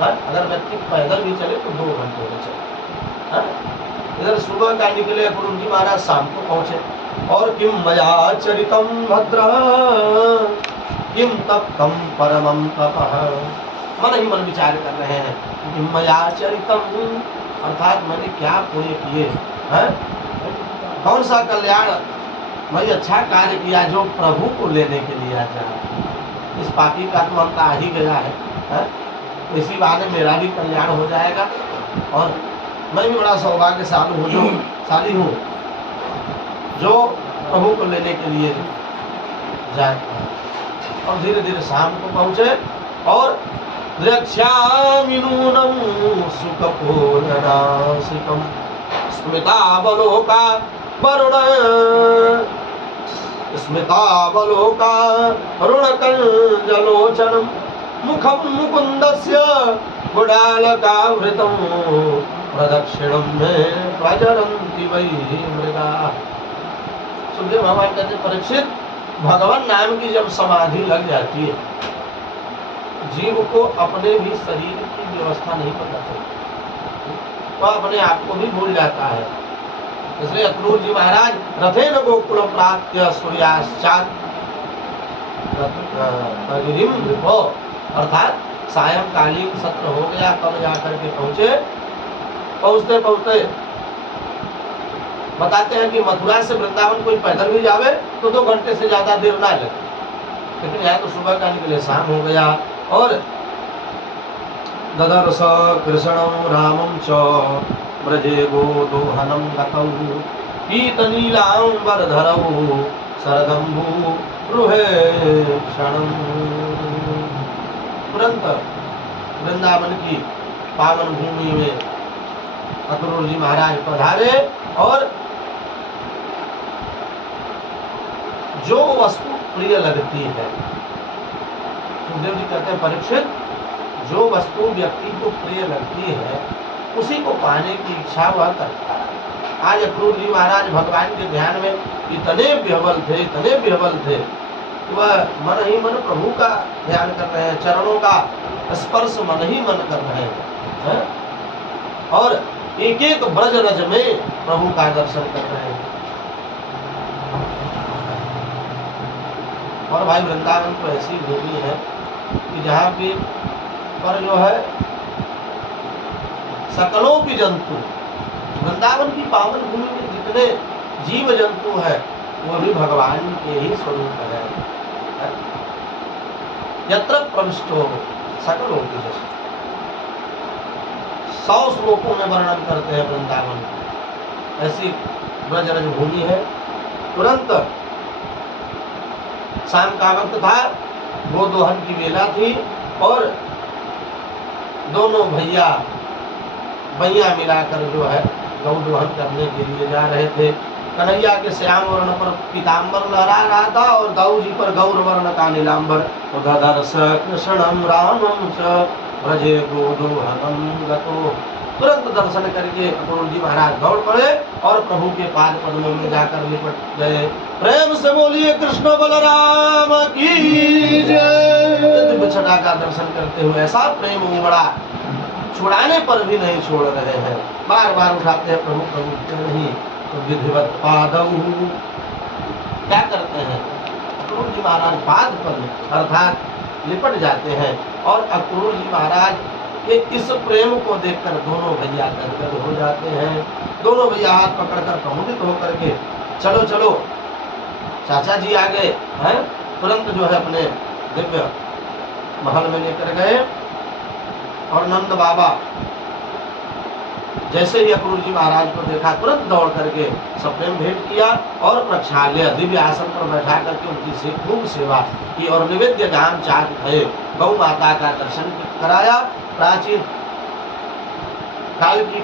अगर व्यक्ति पैदल भी चले तो 2 घंटे में चले। इधर सुबह का निकले अक्रूर जी महाराज, शाम को पहुंचे। और किम मया चरितम भद्र किम तप्तम परमम तपः, मन ही मन विचार कर रहे हैं किम मया चरितम, अर्थात मैंने क्या पुण्य किए हैं, कौन सा कल्याण भाई अच्छा कार्य किया जो प्रभु को लेने के लिए आया। इस पापी का तो अंत आ ही गया है, तो इसी बहाने मेरा भी कल्याण हो जाएगा और मैं भी बड़ा सौभाग्यशाली हूँ जो प्रभु को लेने के लिए जाए। और धीरे धीरे शाम को पहुँचे और द्रक्ष्यामि नूनं सुखपूर्णनासिकं स्मितावलोका वरुण स्मितावलोका वरुणकञ्जलोचनं मुखं मुकुन्दस्य गुडालकावृतं प्रदक्षिणं मे प्रचरन्ति वै मृगाः। सुखदेव भगवान कहते परीक्षित, भगवान नाम की जब समाधि लग जाती है जीव को अपने भी शरीर की व्यवस्था नहीं पता चलती, तो अपने आप को भी भूल जाता है। इसलिए अक्रूर जी महाराज रथेन गोकुल प्राप्त सूर्याश्चात अर्थात सायंकालीन सत्र हो गया तब जाकर के पहुंचते पहुंचते बताते हैं कि मथुरा से वृंदावन कोई पैदल भी जावे तो 2 घंटे से ज्यादा देर ना लगे, लेकिन यहाँ तो सुबह का निकले शाम हो गया। और ददर्श कृष्णं रामं च ब्रजे गोदोहनं गतौ पीतनीलांबरधरौ शरदम्बु रुहे क्षणं। तुरंत वृंदावन की पावन भूमि में अक्रूर जी महाराज पधारे और जो वस्तु प्रिय लगती है, सुखदेव जी कहते हैं परीक्षित, जो वस्तु व्यक्ति को प्रिय लगती है उसी को पाने की इच्छा वह करता है। आज अक्रूर जी महाराज भगवान के ध्यान में इतने विह्वल थे वह मन ही मन प्रभु का ध्यान कर रहे हैं, चरणों का स्पर्श मन ही मन कर रहे हैं। और एक एक ब्रज रज में प्रभु का दर्शन कर रहे हैं। और भाई वृंदावन तो ऐसी भूमि है कि जहाँ पे पर जो है सकलों की जंतु, वृंदावन की पावन भूमि में जितने जीव जंतु है वो भी भगवान के ही स्वरूप है। यत्र प्रविष्टो सकलों की जंतु 100 श्लोकों में वर्णन करते हैं वृंदावन, ऐसी ब्रजरज भूमि है। तुरंत शाम का वक्त था, गोदोहन की बेला थी और दोनों भैया भैया मिलाकर जो है गौ दोहन करने के लिए जा रहे थे। कन्हैया के श्याम वर्ण पर पीताम्बर लहरा रहा था और दाऊ जी पर गौर वर्ण का नीलांबर। ददर्श कृष्णम रामम च ब्रजे गोदोहनम गतो। तुरंत दर्शन करके अक्रूर जी महाराज दौड़ पड़े और प्रभु के पाद पद्मों में जाकर लिपट गए। प्रेम से बोलिए कृष्ण बलराम की जय। दिव्य छटा का दर्शन करते हुए ऐसा प्रेम उमड़ा, छुड़ाने पर भी नहीं छोड़ रहे हैं, बार बार उठाते हैं प्रभु प्रभु नहीं तो विधिवत पादऊ। क्या करते हैं अक्रूर जी महाराज पाद पर अर्थात लिपट जाते हैं और अक्रूर जी महाराज के इस प्रेम को देखकर दोनों भैया गदगद हो जाते हैं। दोनों भैया हाथ पकड़कर प्रमुदित होकर के चलो चलो चाचा जी आ गए हैं। तुरंत जो है अपने दिव्य महल में लेकर गए और नंद बाबा जैसे ही अक्रूर जी महाराज को देखा तुरंत दौड़ करके सप्रेम भेंट किया और प्रक्षाल्य दिव्य आसन पर बैठा करके उनकी से खूब सेवा की और निवेद्य गान चाक भय गौ माता का दर्शन कराया। प्राचीन काल की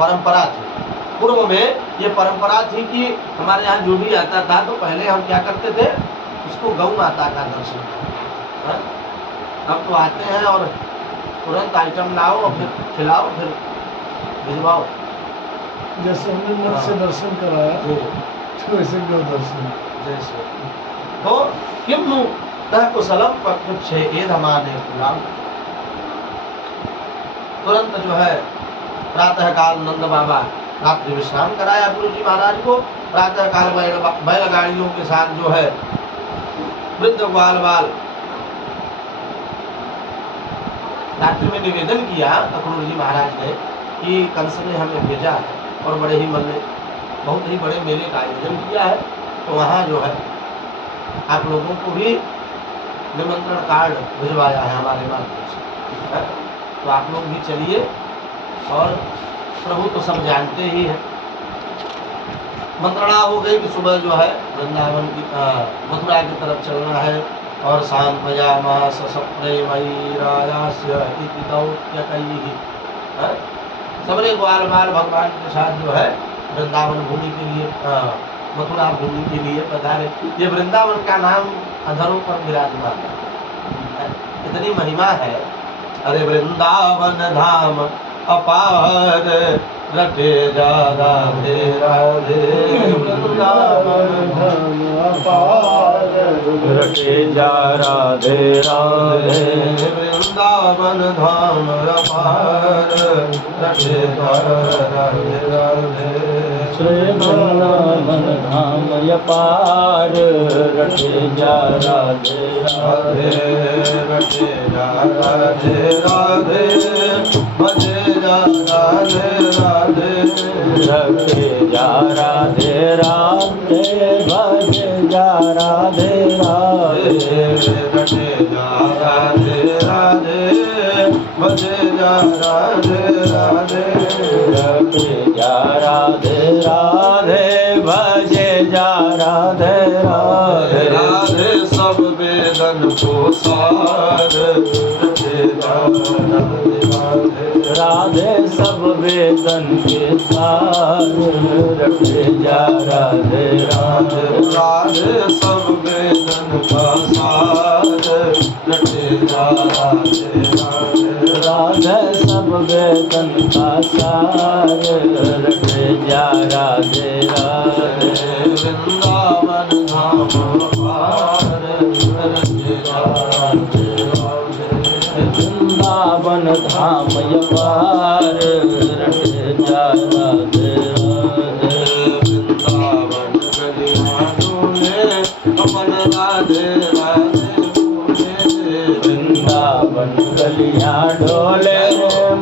परंपरा थी, पूर्व में ये परंपरा थी कि हमारे यहाँ जो भी आता था तो पहले हम क्या करते थे, उसको गौ माता का दर्शन करते। अब तो आते हैं और तुरंत आइटम लाओ और फिर खिलाओ फिर भिजवाओ। जैसे हमने नर से दर्शन कराया तो वैसे गौ दर्शन जैसे तो किम नु तह कुशलम पक्षे एधमाने कुलाम। तुरंत जो है प्रातः काल नंद बाबा रात्रि विश्राम कराया गुरु जी महाराज को। प्रातः काल बैलगाड़ियों के साथ जो है वृद्ध ग्वाल बाल रात्रि में निवेदन किया अक्रूर जी महाराज ने कि कंस ने हमें भेजा है और बड़े ही बहुत ही बड़े मेले का आयोजन किया है, तो वहाँ जो है आप लोगों को भी निमंत्रण कार्ड भिजवाया है हमारे माध्यम से, तो आप लोग भी चलिए। और प्रभु तो सब जानते ही हैं। मंत्रणा हो गई कि सुबह जो है वृंदावन की मथुरा की तरफ चलना है और शाम मयामास सप्रेमयी राजास्य इति दौत्यकैः। सबरे ग्वाल बाल भगवान के साथ जो है वृंदावन भूमि के लिए मथुरा भूमि के लिए पधारे। ये वृंदावन का नाम अधरों पर विराजमान है, इतनी महिमा है। अरे वृंदावन धाम अपार रटे जा राधे राधे। वृंदावन धाम अपार रटे जा राधे राधे। वृंदावन धाम अपार रटे जा राधे राधे। श्री वृंदावन धाम अपार रटे जा राधे राधे। रटे जा राधे राधे भजे जा राधे राधे। रटे जा राधे राधे भजे जा राधे राधे। रटे जा राधे राधे भजे जा राधे राधे। रटे जा राधे राधे भजे जा राधे राधे। राधे सब वेदन को सार रटे जा राधे राधे। राधे सब वेदन के सार रटे जा राधे राधे। राधे सब वेदन का सार रटे जा राधे राधे। राधे सब वेदन का सार रटे जा राधे राधे। वृंदावन धाम अपार रटे जा राधे राधे। वृंदावन धाम अपार रटे मन राधे राधे बोले वृंदावन गलियां डोले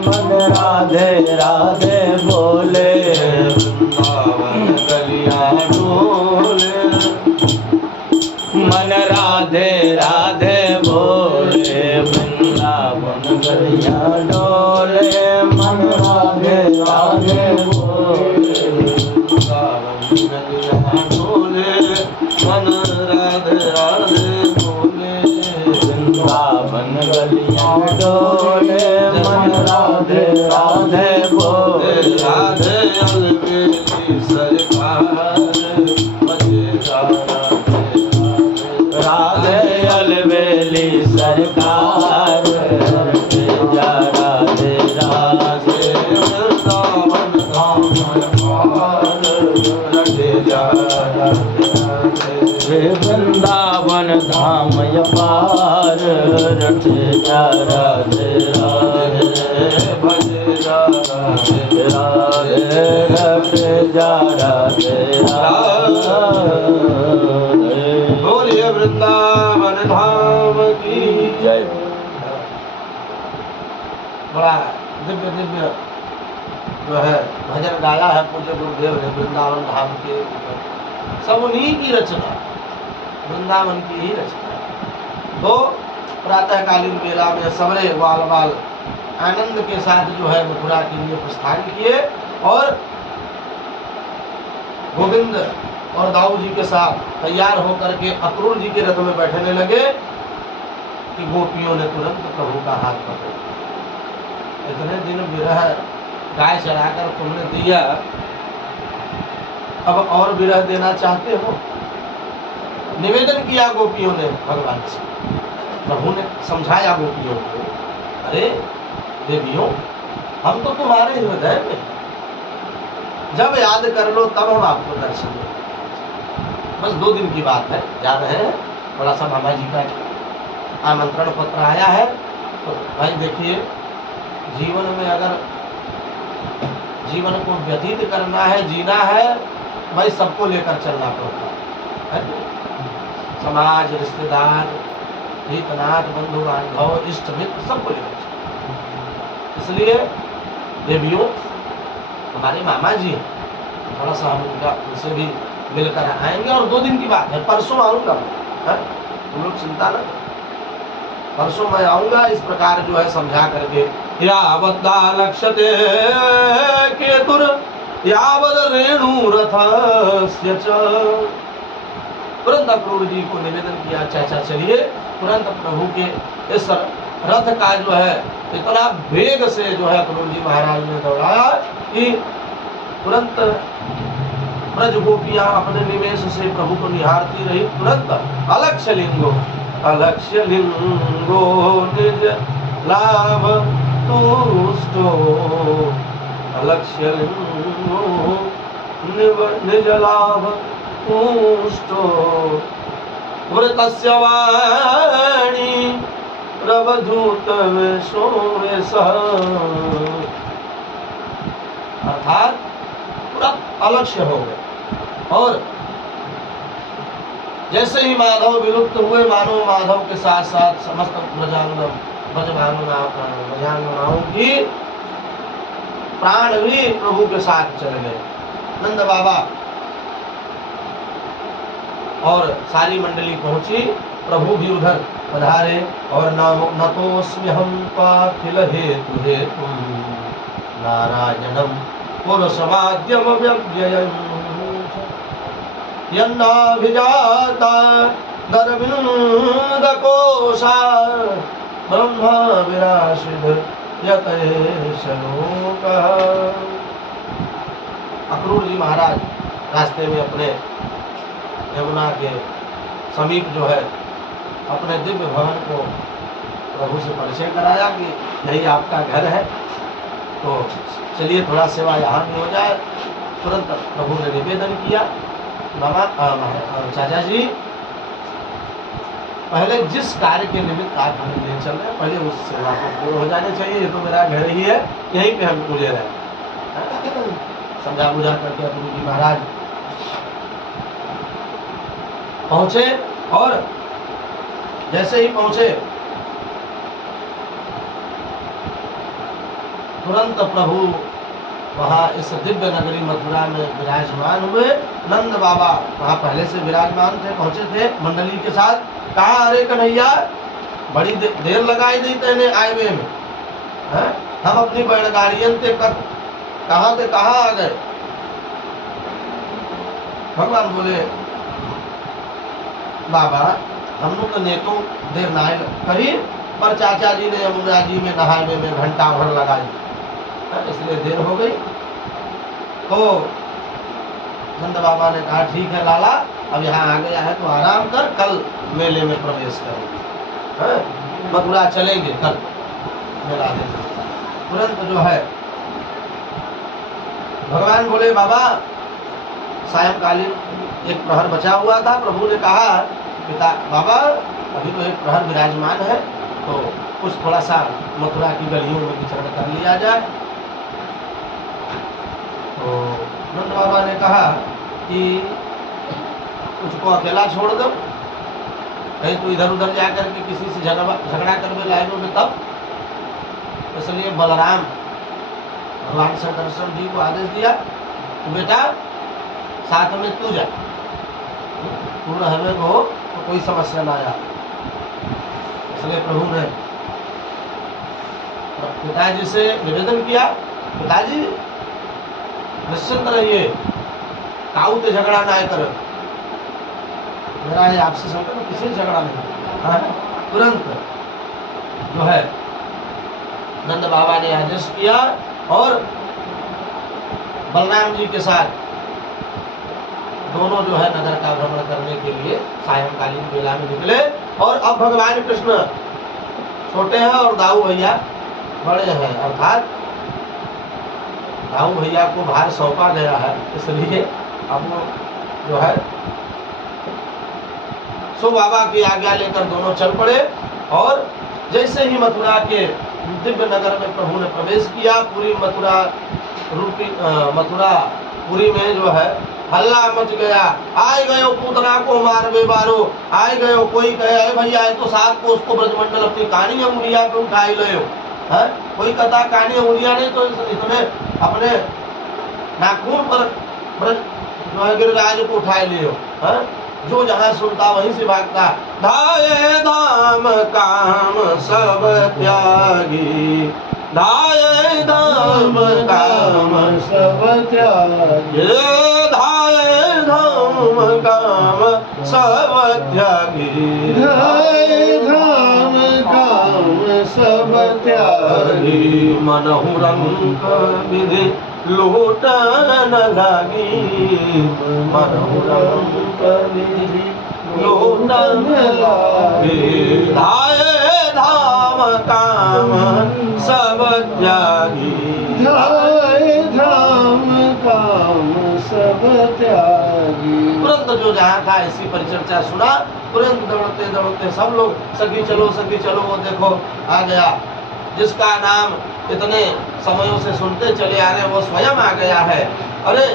मन राधे राधे बोले वृंदावन गलियां डोले मन राधे राधे बोले वृंदावन गलियां डोले मन राधे राधे बोले वृंदावन गलियां डोले मन राधे राधे बोले वृंदावन गलियां डोले मन राधे राधे बोले राधे अलबेली सरकार बजेगा राधे अलबेली सरकार जा राधे राधे वृंदावन धाम पार रटे जा वे वृंदावन धाम अपार रट जा राधे राधे भजे राधे राधे रट जा राधे राधे बोलिए वृंदावन धाम की जय। बड़ा दिव्य दिव्य जो है भजन गाया है पूज्य गुरुदेव ने वृंदावन धाम के ऊपर। सब उन्हीं की रचना, वृंदावन की ही रचना है। तो प्रातःकालीन बेला में सबरे ग्वाल बाल आनंद के साथ जो है मथुरा के लिए प्रस्थान किए और गोविंद और दाऊ जी के साथ तैयार होकर के अक्रूर जी के रथ में बैठने लगे कि गोपियों ने तुरंत प्रभु का हाथ पकड़ लिया। इतने दिन विरह गाय चराकर तुमने दिया, अब और विरह देना चाहते हो? निवेदन किया गोपियों ने भगवान से। प्रभु ने समझाया गोपियों को, अरे देवियों, हम तो तुम्हारे हृदय में, जब याद कर लो तब हम आपको दर्शन देंगे। बस 2 दिन की बात है, याद है? थोड़ा सा मामा जी का आमंत्रण पत्र आया है। तो भाई देखिए, जीवन में अगर जीवन को व्यतीत करना है, जीना है, भाई सबको लेकर चलना पड़ता है। समाज, रिश्तेदार, हितनाथ, बंधु बांधव, इष्ट मित्र सबको लेकर चलना। इसलिए देवियों, हमारे मामा जी हैं, थोड़ा सा हम उनसे भी मिलकर आएंगे। और 2 दिन की बात है, परसों आऊँगा मैं, तुम लोग चिंता न करो, परसों मैं आऊँगा। इस प्रकार जो है समझा करके, यावद्दा लक्ष्यते केतुर यावद रेणु रथस्य च। तुरंत अक्रूर जी को निवेदन किया, चाचा चलिए। तुरंत प्रभु के इस रथ का जो है इतना वेग से जो है अक्रूर जी महाराज ने दौड़ाया कि तुरंत ब्रज गोपियां अपने निवेश से प्रभु को निहारती रही। तुरंत अलक्ष्य लिंगो निज लाभ तुष्टो, अलक्ष्य लिंगो निज लाभ तुष्टो, वृतस्य वाणी प्रवधूत अर्थात पूरा अलक्ष्य हो गए। और जैसे ही माधव विलुप्त हुए, मानो माधव के साथ साथ समस्त ब्रजांगनाओं की प्राण भी प्रभु के साथ चले गए। नंद बाबा और सारी मंडली पहुंची, प्रभु भी उधर पधारे। और नतोस्म्यहं पाखिल हेतु हेतु नारायणं पुरुषवाद्यम व्यव्ययम् यन्नाभिजाता दरविंद कोशा ब्रह्मा विराशिद यतेश लोकः। अक्रूर जी महाराज रास्ते में अपने यमुना के समीप जो है अपने दिव्य भवन को प्रभु से परिचय कराया कि यही आपका घर है, तो चलिए थोड़ा सेवा यहाँ भी हो जाए। तुरंत प्रभु ने निवेदन किया, मामा चाचा जी, पहले जिस कार्य के निमित्त आप हमें ले चल रहे हैं, पहले उस सेवा को पूर्ण हो जाने चाहिए। ये तो मेरा घर ही है, यहीं पे हम पूजे रहे। समझा बुझा करके अक्रूर जी महाराज पहुंचे और जैसे ही पहुंचे तुरंत प्रभु वहाँ इस दिव्य नगरी मथुरा में विराजमान हुए। नंद बाबा वहाँ पहले से विराजमान थे, पहुंचे थे मंडली के साथ। कहा, अरे कन्हैया बड़ी देर लगाई दी तेने आए में, हैं? हम अपनी बैलगाड़ियन ते कहाँ से कहाँ आ गए। भगवान बोले, बाबा हम लोग तो नेको देर ना करी, पर चाचा जी ने यमुना जी में नहाने में घंटा भर लगाई, इसलिए देर हो गई। तो नंद बाबा ने कहा, ठीक है लाला, अब यहाँ आ गया है तो आराम कर, कल मेले में प्रवेश करेंगे, मथुरा चलेंगे कल मेला देखेंगे। तुरंत जो है भगवान बोले, बाबा सायंकालीन एक प्रहर बचा हुआ था। प्रभु ने कहा, पिता बाबा अभी तो एक प्रहर विराजमान है, तो कुछ थोड़ा सा मथुरा की गलियों में विचरण कर लिया जाए। तो नंद बाबा ने कहा कि उसको अकेला छोड़ दो, कहीं तो इधर उधर जाकर के किसी से झगड़ा कर लाइनों में, तब इसलिए बलराम भगवान शंकर जी को आदेश दिया, तो बेटा साथ में तू जा, तू रहने को तो कोई समस्या ना आया। इसलिए प्रभु ने पिताजी से निवेदन किया, पिताजी निश्चिंत रहिए, काऊ से झगड़ा ना कर, मेरा ये आपसे संकट में किसी से झगड़ा नहीं। हाँ, तुरंत जो है नंद बाबा ने आदेश किया और बलराम जी के साथ दोनों जो है नगर का भ्रमण करने के लिए सायंकालीन बेला में निकले। और अब भगवान कृष्ण छोटे हैं और दाऊ भैया बड़े हैं, अर्थात दाऊ भैया को भार सौंपा गया है, इसलिए अब वो जो है सो बाबा की आज्ञा लेकर दोनों चल पड़े। और जैसे ही मथुरा के दिव्य नगर में प्रभु ने प्रवेश किया, पूरी मथुरा पुरी में जो है हल्ला मच गया, आए गयो पूतना को मारवे बारो, आए गयो, कोई कहे भैया है तो साथ को उसको ब्रजमंडल अपनी कहानी अंगुलिया पे उठाई लो है, कोई कहता कहानी अंगुलिया नहीं तो इसने अपने नाखून पर ब्रज जो है गिरिराज को उठाए लियो है, जो जहाँ सुनता वहीं से भागता। धाये धाम काम सब त्यागी, धाये धाम काम सब त्यागी, धाये धाम काम सब त्यागी, धाये धाम काम सब त्यागी, मनहु रंग विधि लूटन लागी, मनहु रंग विधि लूटन लागी, धाये धाम काम सब त्यागी, धाये धाम काम सब त्यागी। तुरंत जो जहाँ था ऐसी परिचर्चा सुना, तुरंत दौड़ते दौड़ते सब लोग सखी चलो, वो देखो आ गया, जिसका नाम इतने समयों से सुनते चले आ रहे वो स्वयं आ गया है। अरे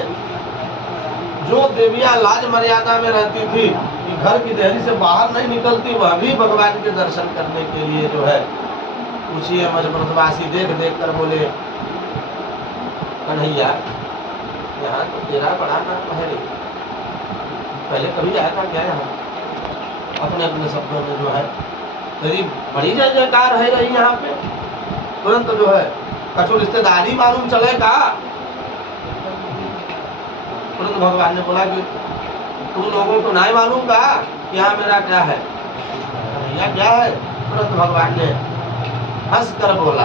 जो देवियां लाज मर्यादा में रहती थी कि घर की देहरी से बाहर नहीं निकलती, वह भी भगवान के दर्शन करने के लिए जो है पूछिए मजबरवासी देख देख कर बोले, कन्हैया यहाँ तो तेरा बड़ा नाम है रे, पहले कभी आया था क्या यहाँ? अपने अपने शब्दों में जो है तेरी बड़ी जय जयकार है रही यहाँ पे। तुरंत जो है कछु रिश्तेदारी मालूम चले का? तुरंत भगवान ने बोला कि तुम लोगों को नहीं मालूम का यहाँ मेरा क्या है, यहाँ क्या है? तुरंत भगवान ने हंस कर बोला,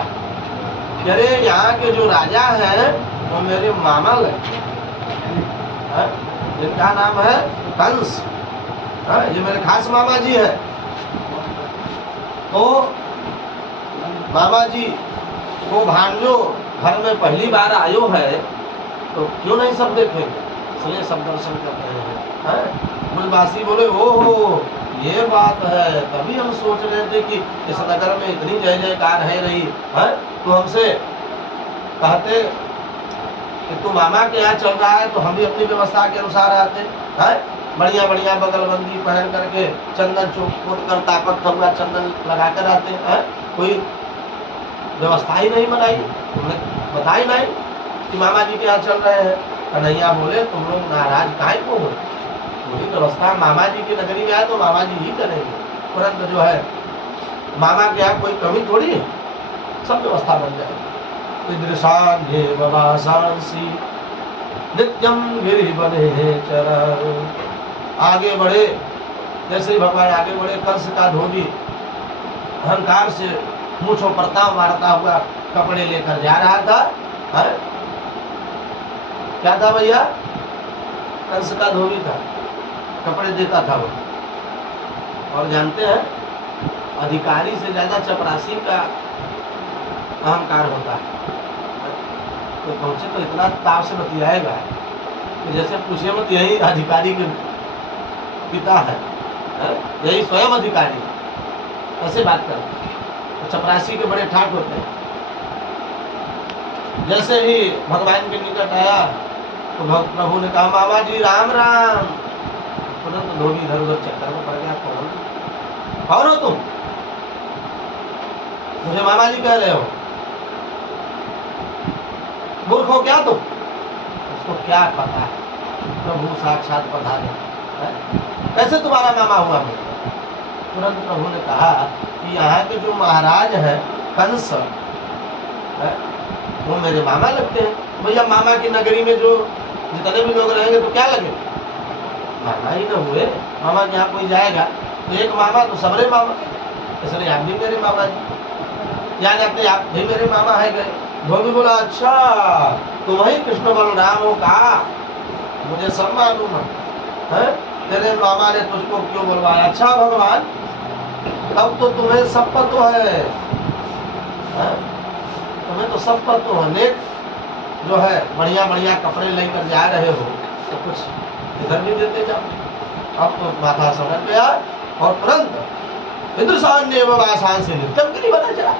अरे यहाँ के जो राजा हैं वो मेरे मामा लगे, जिनका नाम है कंस, ये मेरे खास मामा जी है। तो मामा जी को भांजो घर में पहली बार आयो है तो क्यों नहीं सब देखेंगे, इसलिए सब दर्शन करते हैं। ब्रजवासी बोले ओहो ये बात है, तभी हम सोच रहे थे कि इस नगर में इतनी जय जयकार है रही है, तो हमसे कहते कि तू मामा के यहाँ चल रहा है तो हम भी अपनी व्यवस्था के अनुसार आते हैं। बढ़िया बढ़िया बगलबंदी पहन करके चंदन चोट कर ताकत हुआ चंदन लगा कर आते हैं। कोई व्यवस्था ही नहीं बनाई, तुमने बताई नहीं कि मामा जी के यहाँ चल रहे हैं। कन्हैया बोले तुम लोग नाराज काहे को हो, पूरी व्यवस्था मामा जी की नगरी में आए तो मामा जी ही करेंगे। तुरंत जो है मामा के यहाँ कोई कमी थोड़ी है, सब व्यवस्था बन जाएगी। ईदृशान्ये ववासांसि नित्यम गिरि बने चरण। आगे बढ़े, जैसे ही भगवान आगे बढ़े, कंस का धोबी अहंकार से मूंछों पर ताव मारता हुआ कपड़े लेकर जा रहा था। है? क्या था भैया? कंस का धोबी था, कपड़े देता था वो। और जानते हैं अधिकारी से ज्यादा चपरासी का अहंकार होता है। तो पहुंचे तो इतना ताव से बतियाएगा कि जैसे पूछे मत यही अधिकारी के पिता है, यही स्वयं अधिकारी, ऐसे बात करते हैं। तो चपरासी के बड़े ठाट होते हैं। जैसे ही भगवान के निकट आया तो प्रभु ने कहा मामा जी राम राम। तुरंत धोबी इधर उधर चक्कर में पड़ गया, कौन हो तुम? मुझे मामा जी कह रहे हो? मूर्ख हो क्या तुम? उसको क्या पता है प्रभु साक्षात पधारे, कैसे तुम्हारा मामा हुआ मैं? तुरंत प्रभु ने कहा कि यहाँ के जो महाराज हैं कंस, वो मेरे मामा लगते हैं। भैया मामा की नगरी में जो जितने भी लोग रहेंगे तो क्या लगे, मामा ही न हुए। मामा के यहाँ कोई जाएगा तो एक मामा तो सबरे मामा, इसलिए आप भी मेरे मामा जी, यानी अपने आप भी मेरे मामा है गए। धोबी बोला अच्छा तो वही कृष्ण बलराम हो का, मुझे सब मालूम है, तेरे मामा ने तुझको क्यों बुलवाया? अच्छा भगवान अब तो तुम्हें सब पतो है, तुम्हें तो सब पतो है। नेक जो है बढ़िया बढ़िया कपड़े लेकर जा रहे हो तो कुछ इधर भी देते जाओ। अब तो माथा समझ गया और तुरंत ईदृशान्ये ववासांसि नित्यम गिरि बने चला।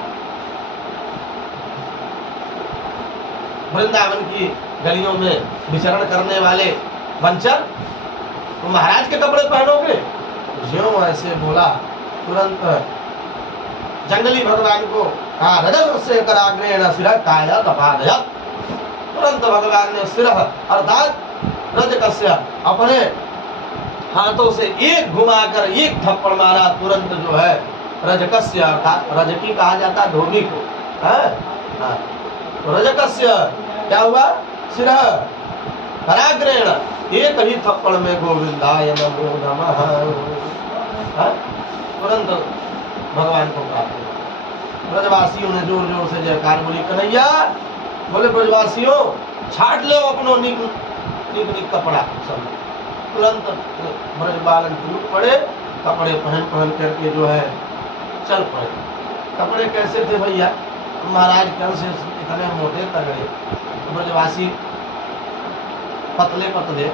वृंदावन की गलियों में विचरण करने वाले वंचर, तो महाराज के कपड़े पहनोगे? ज्यों ऐसे बोला तुरंत जंगली भगवान को कहा रजस्य कराग्रेण शिरः काया तपादयत्। तुरंत भगवान ने सिर अर्थात रजकस्य अपने हाथों से एक घुमाकर एक थप्पड़ मारा। तुरंत जो है रजकस्य अर्थात रजकी कहा जाता धोबी को, रजकस्य क्या हुआ? सिरः कराग्रेण, एक ही थप्पड़ में गोविंदाय नमो नमः। तुरंत भगवान को प्राप्त हुआ। ब्रजवासियों ने जोर जोर से जयकार बोली। कन्हैया बोले ब्रजवासियों छाट लो अपनो निक कपड़ा सब। तुरंत ब्रज बालन टूट पड़े, कपड़े पहन पहन करके जो है चल पड़े। कपड़े कैसे थे भैया? महाराज कंस से इतने मोटे तगड़े, ब्रजवासी पतले पतले,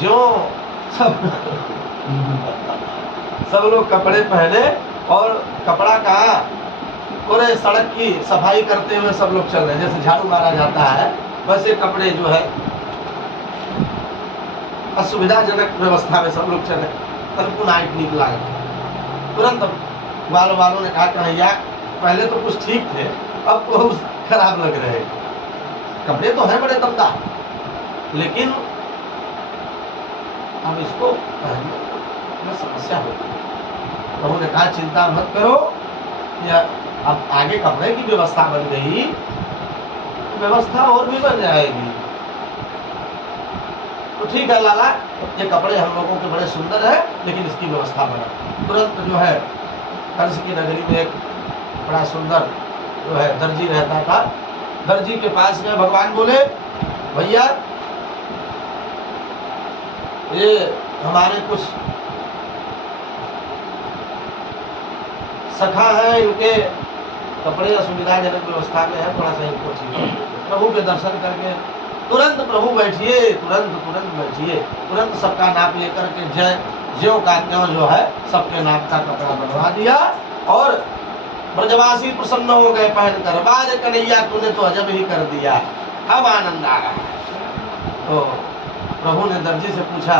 जो सब लोग कपड़े पहने और कपड़ा कहाँ पूरे सड़क की सफाई करते हुए सब लोग चल रहे हैं। जैसे झाड़ू मारा जाता है वैसे कपड़े जो है असुविधाजनक व्यवस्था में सब लोग चले। तनको नाइट निकला तुरंत वालों ने कहा कन्हैया पहले तो कुछ ठीक थे, अब तो खराब लग रहे हैं। कपड़े तो हैं बड़े दमदार, लेकिन अब इसको पहनने में समस्या होगी। प्रभु ने कहा चिंता मत करो, या अब आगे कपड़े की व्यवस्था बन गई, व्यवस्था और भी बन जाएगी। तो ठीक है लाला, ये कपड़े हम लोगों के बड़े सुंदर है, लेकिन इसकी व्यवस्था बना। तुरंत जो है कंस की नगरी में एक बड़ा सुंदर जो है दर्जी रहता था। दर्जी के पास में भगवान बोले भैया ये हमारे कुछ सखा है, इनके कपड़े असुविधाजनक व्यवस्था में है, थोड़ा सा इनको चाहिए। प्रभु के दर्शन करके तुरंत प्रभु बैठिए, तुरंत बैठिए। तुरंत सबका नाप लेकर के जय ज्यों का त्यों जो है सबके नाप का कपड़ा बनवा दिया और ब्रजवासी प्रसन्न हो गए पहनकर। बाद कन्हैया तूने तो अजब ही कर दिया, अब आनंद आ रहा है। तो प्रभु ने दर्जी से पूछा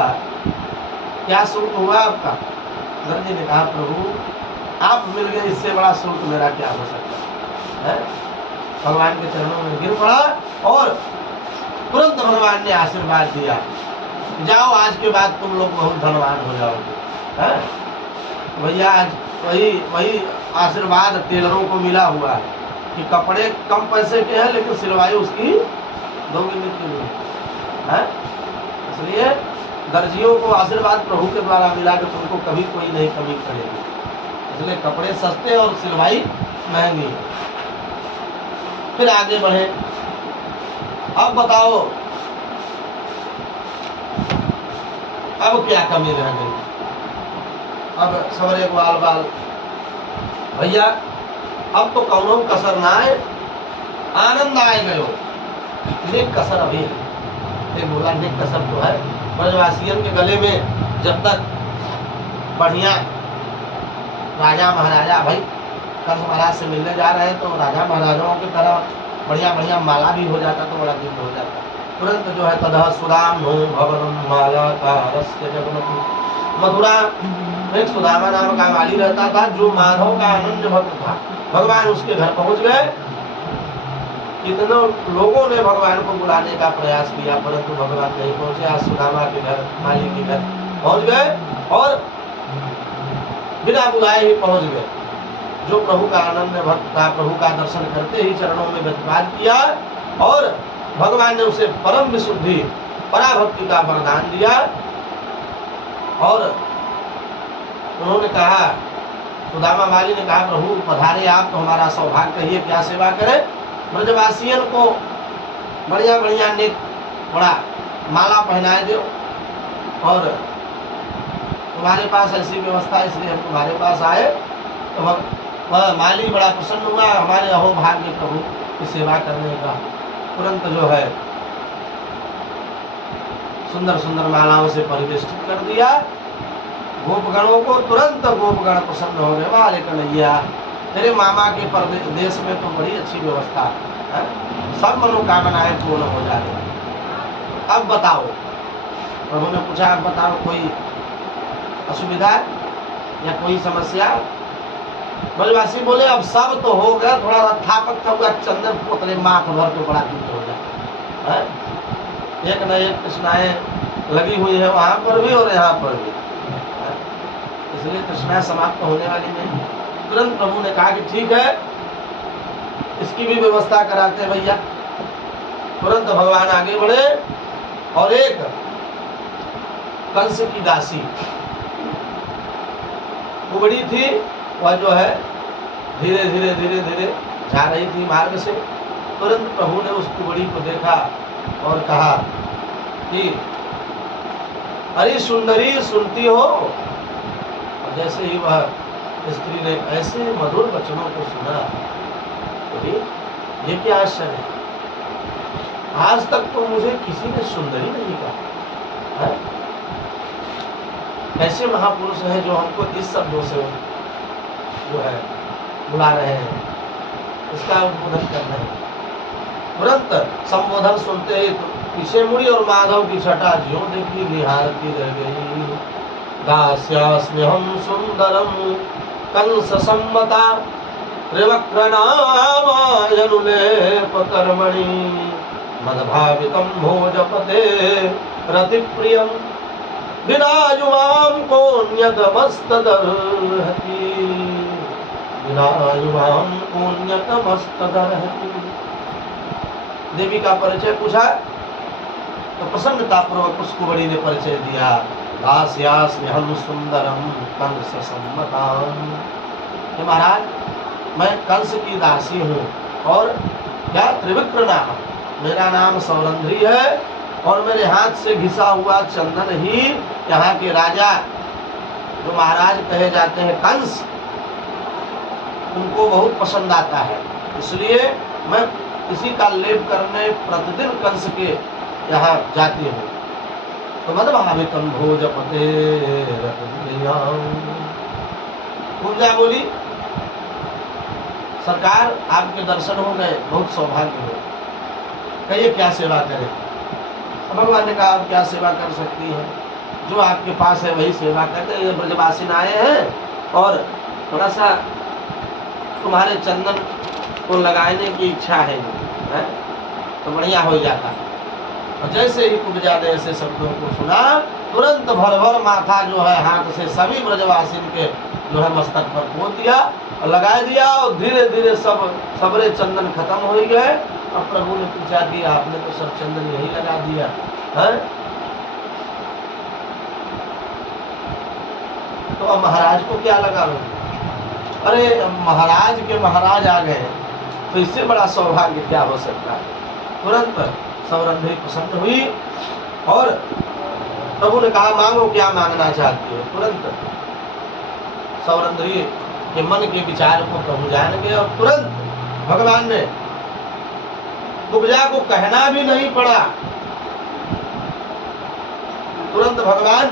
क्या सुख हुआ आपका? दर्जी ने कहा प्रभु आप मिल गए, इससे बड़ा सुख मेरा क्या हो सकता है? भगवान के चरणों में गिर पड़ा और तुरंत भगवान ने आशीर्वाद दिया, जाओ आज के बाद तुम लोग बहुत धनवान हो जाओगे। हैं? भैया आज वही आशीर्वाद टेलरों को मिला हुआ है कि कपड़े कम पैसे के हैं लेकिन सिलवाई उसकी दोगुनी तीगुनी है। इसलिए दर्जियों को आशीर्वाद प्रभु के द्वारा मिला कि तुमको कभी कोई नहीं कमी पड़ेगी। इसलिए कपड़े सस्ते और सिलवाई महंगी। फिर आगे बढ़े, अब बताओ अब क्या कमी रह गई? अब सवरे ग्वाल बाल भैया अब तो कौनो कसर ना आए, आनंद आए गयो। नेक कसर अभी है, एक बोला नेक कसर तो है। ब्रजवासियन के गले में जब तक बढ़िया राजा महाराजा, भाई कंस महाराज से मिलने जा रहे हैं तो राजा महाराजाओं की तरह बढ़िया बढ़िया माला भी हो जाता तो बड़ा दिन हो जाता। तुरंत जो है तदह सुदाम हो भवनम माला का रस्य जगन्नाथ, मथुरा एक सुदामा नाम का माली रहता था जो माधव का अनन्य भक्त था। भगवान उसके घर पहुंच गए। कितनों लोगों ने भगवान को बुलाने का प्रयास किया परंतु भगवान नहीं पहुंचे। आज सुदामा के घर, माली के घर पहुंच गए और बिना बुलाए ही पहुंच गए। जो प्रभु का अनन्य भक्त था, प्रभु का दर्शन करते ही चरणों में व्यतिपात किया और भगवान ने उसे परम विशुद्धि पराभक्ति का वरदान दिया। और उन्होंने कहा, सुदामा माली ने कहा प्रभु पधारे आप तो हमारा सौभाग्य, कहिए क्या सेवा करें? ब्रजवासियन को बढ़िया बढ़िया नेक बड़ा माला पहनाए दो और तुम्हारे पास ऐसी व्यवस्था इसलिए हम तुम्हारे पास आए। तो वह माली बड़ा प्रसन्न हुआ, हमारे अहो भाग्य प्रभु की सेवा करने का। तुरंत जो है सुंदर सुंदर मालाओं से परिवेष्टित कर दिया। गोपगणों को तुरंत गोपगण प्रसन्न हो गए। वाले कन्हैया तेरे मामा के देश में तो बड़ी अच्छी व्यवस्था है, सब मनोकामनाएं पूर्ण हो जाए। अब बताओ, प्रभु ने पूछा अब बताओ कोई असुविधा या कोई समस्या? ब्रजवासी बोले अब सब तो हो गया, थोड़ा थापक था हुआ चंदन पोतले माथ भर के बड़ा दुख हो जाए। एक न एक तृष्णाएं लगी हुई है वहां पर भी और यहाँ पर भी, इसलिए तृष्णा समाप्त होने वाली नहीं। तुरंत प्रभु ने कहा कि ठीक है इसकी भी व्यवस्था कराते हैं भैया। तुरंत भगवान आगे बढ़े और एक कंस की दासी कुबड़ी थी, वह जो है धीरे धीरे धीरे धीरे जा रही थी मार्ग से। तुरंत प्रभु ने उस कुबड़ी को देखा और कहा कि अरे सुंदरी सुनती हो? और जैसे ही वह स्त्री ने ऐसे मधुर वचनों को सुना, तो ये क्या आश्चर्य है, आज तक तो मुझे किसी ने सुंदरी नहीं कहा है? ऐसे महापुरुष हैं जो हमको इस शब्दों से जो है बुला रहे हैं, इसका उद्बोधन करना है। तुरंत संबोधन सुनते ही पीछे मुड़ी और माधव की छटा ज्यों देखी निहारती रह गई। दास्यास्म्यहं सुंदरम कंस सम्मता त्रिवक्त्रनामायनुलेप कर्मणि मदभावितं भोजपते रतिप्रियं विनायुमां कोऽन्यतमस्तदर्हति विनायुमां कोऽन्यतमस्तदर्हति। देवी का परिचय पूछा तो प्रसन्नता पूर्वक उस कुबड़ी ने परिचय दिया। दास्यास्म्यहं सुंदरम कंस सम्मतां। महाराज मैं कंस की दासी हूँ और क्या त्रिविक्र नाम, मेरा नाम सौरंध्री है और मेरे हाथ से घिसा हुआ चंदन ही यहाँ के राजा जो महाराज कहे जाते हैं कंस, उनको बहुत पसंद आता है। इसलिए मैं इसी का लेप करने प्रतिदिन कंस के यहाँ जाती हूँ। तो मदभावितं भोजपते पूजा बोली सरकार आपके दर्शन हो गए, बहुत सौभाग्य हो, कहिए क्या सेवा करें? भगवान ने कहा आप क्या सेवा कर सकती हैं? जो आपके पास है वही सेवा करते। ये ब्रजवासी आए हैं और थोड़ा सा तुम्हारे चंदन को लगाने की इच्छा है, तो बढ़िया हो जाता। और जैसे ही कुब्जा ने ऐसे शब्दों को सुना, तुरंत भर भर माथा जो है हाथ से सभी ब्रजवासी के जो है मस्तक पर पोत दिया और लगा दिया, और धीरे धीरे सबरे चंदन खत्म हो गए। अब प्रभु ने पूछा कि आपने तो सब चंदन यही लगा दिया है, तो अब महाराज को क्या लगा लो? अरे महाराज के महाराज आ गए, तो इससे बड़ा सौभाग्य क्या हो सकता है। तुरंत सौरंध्री प्रसन्न हुई और प्रभु ने कहा मांगो, क्या मांगना चाहती हो। तुरंत सौरंध्री के मन के विचार को प्रभु जान गए और तुरंत भगवान ने कुब्जा को कहना भी नहीं पड़ा, तुरंत भगवान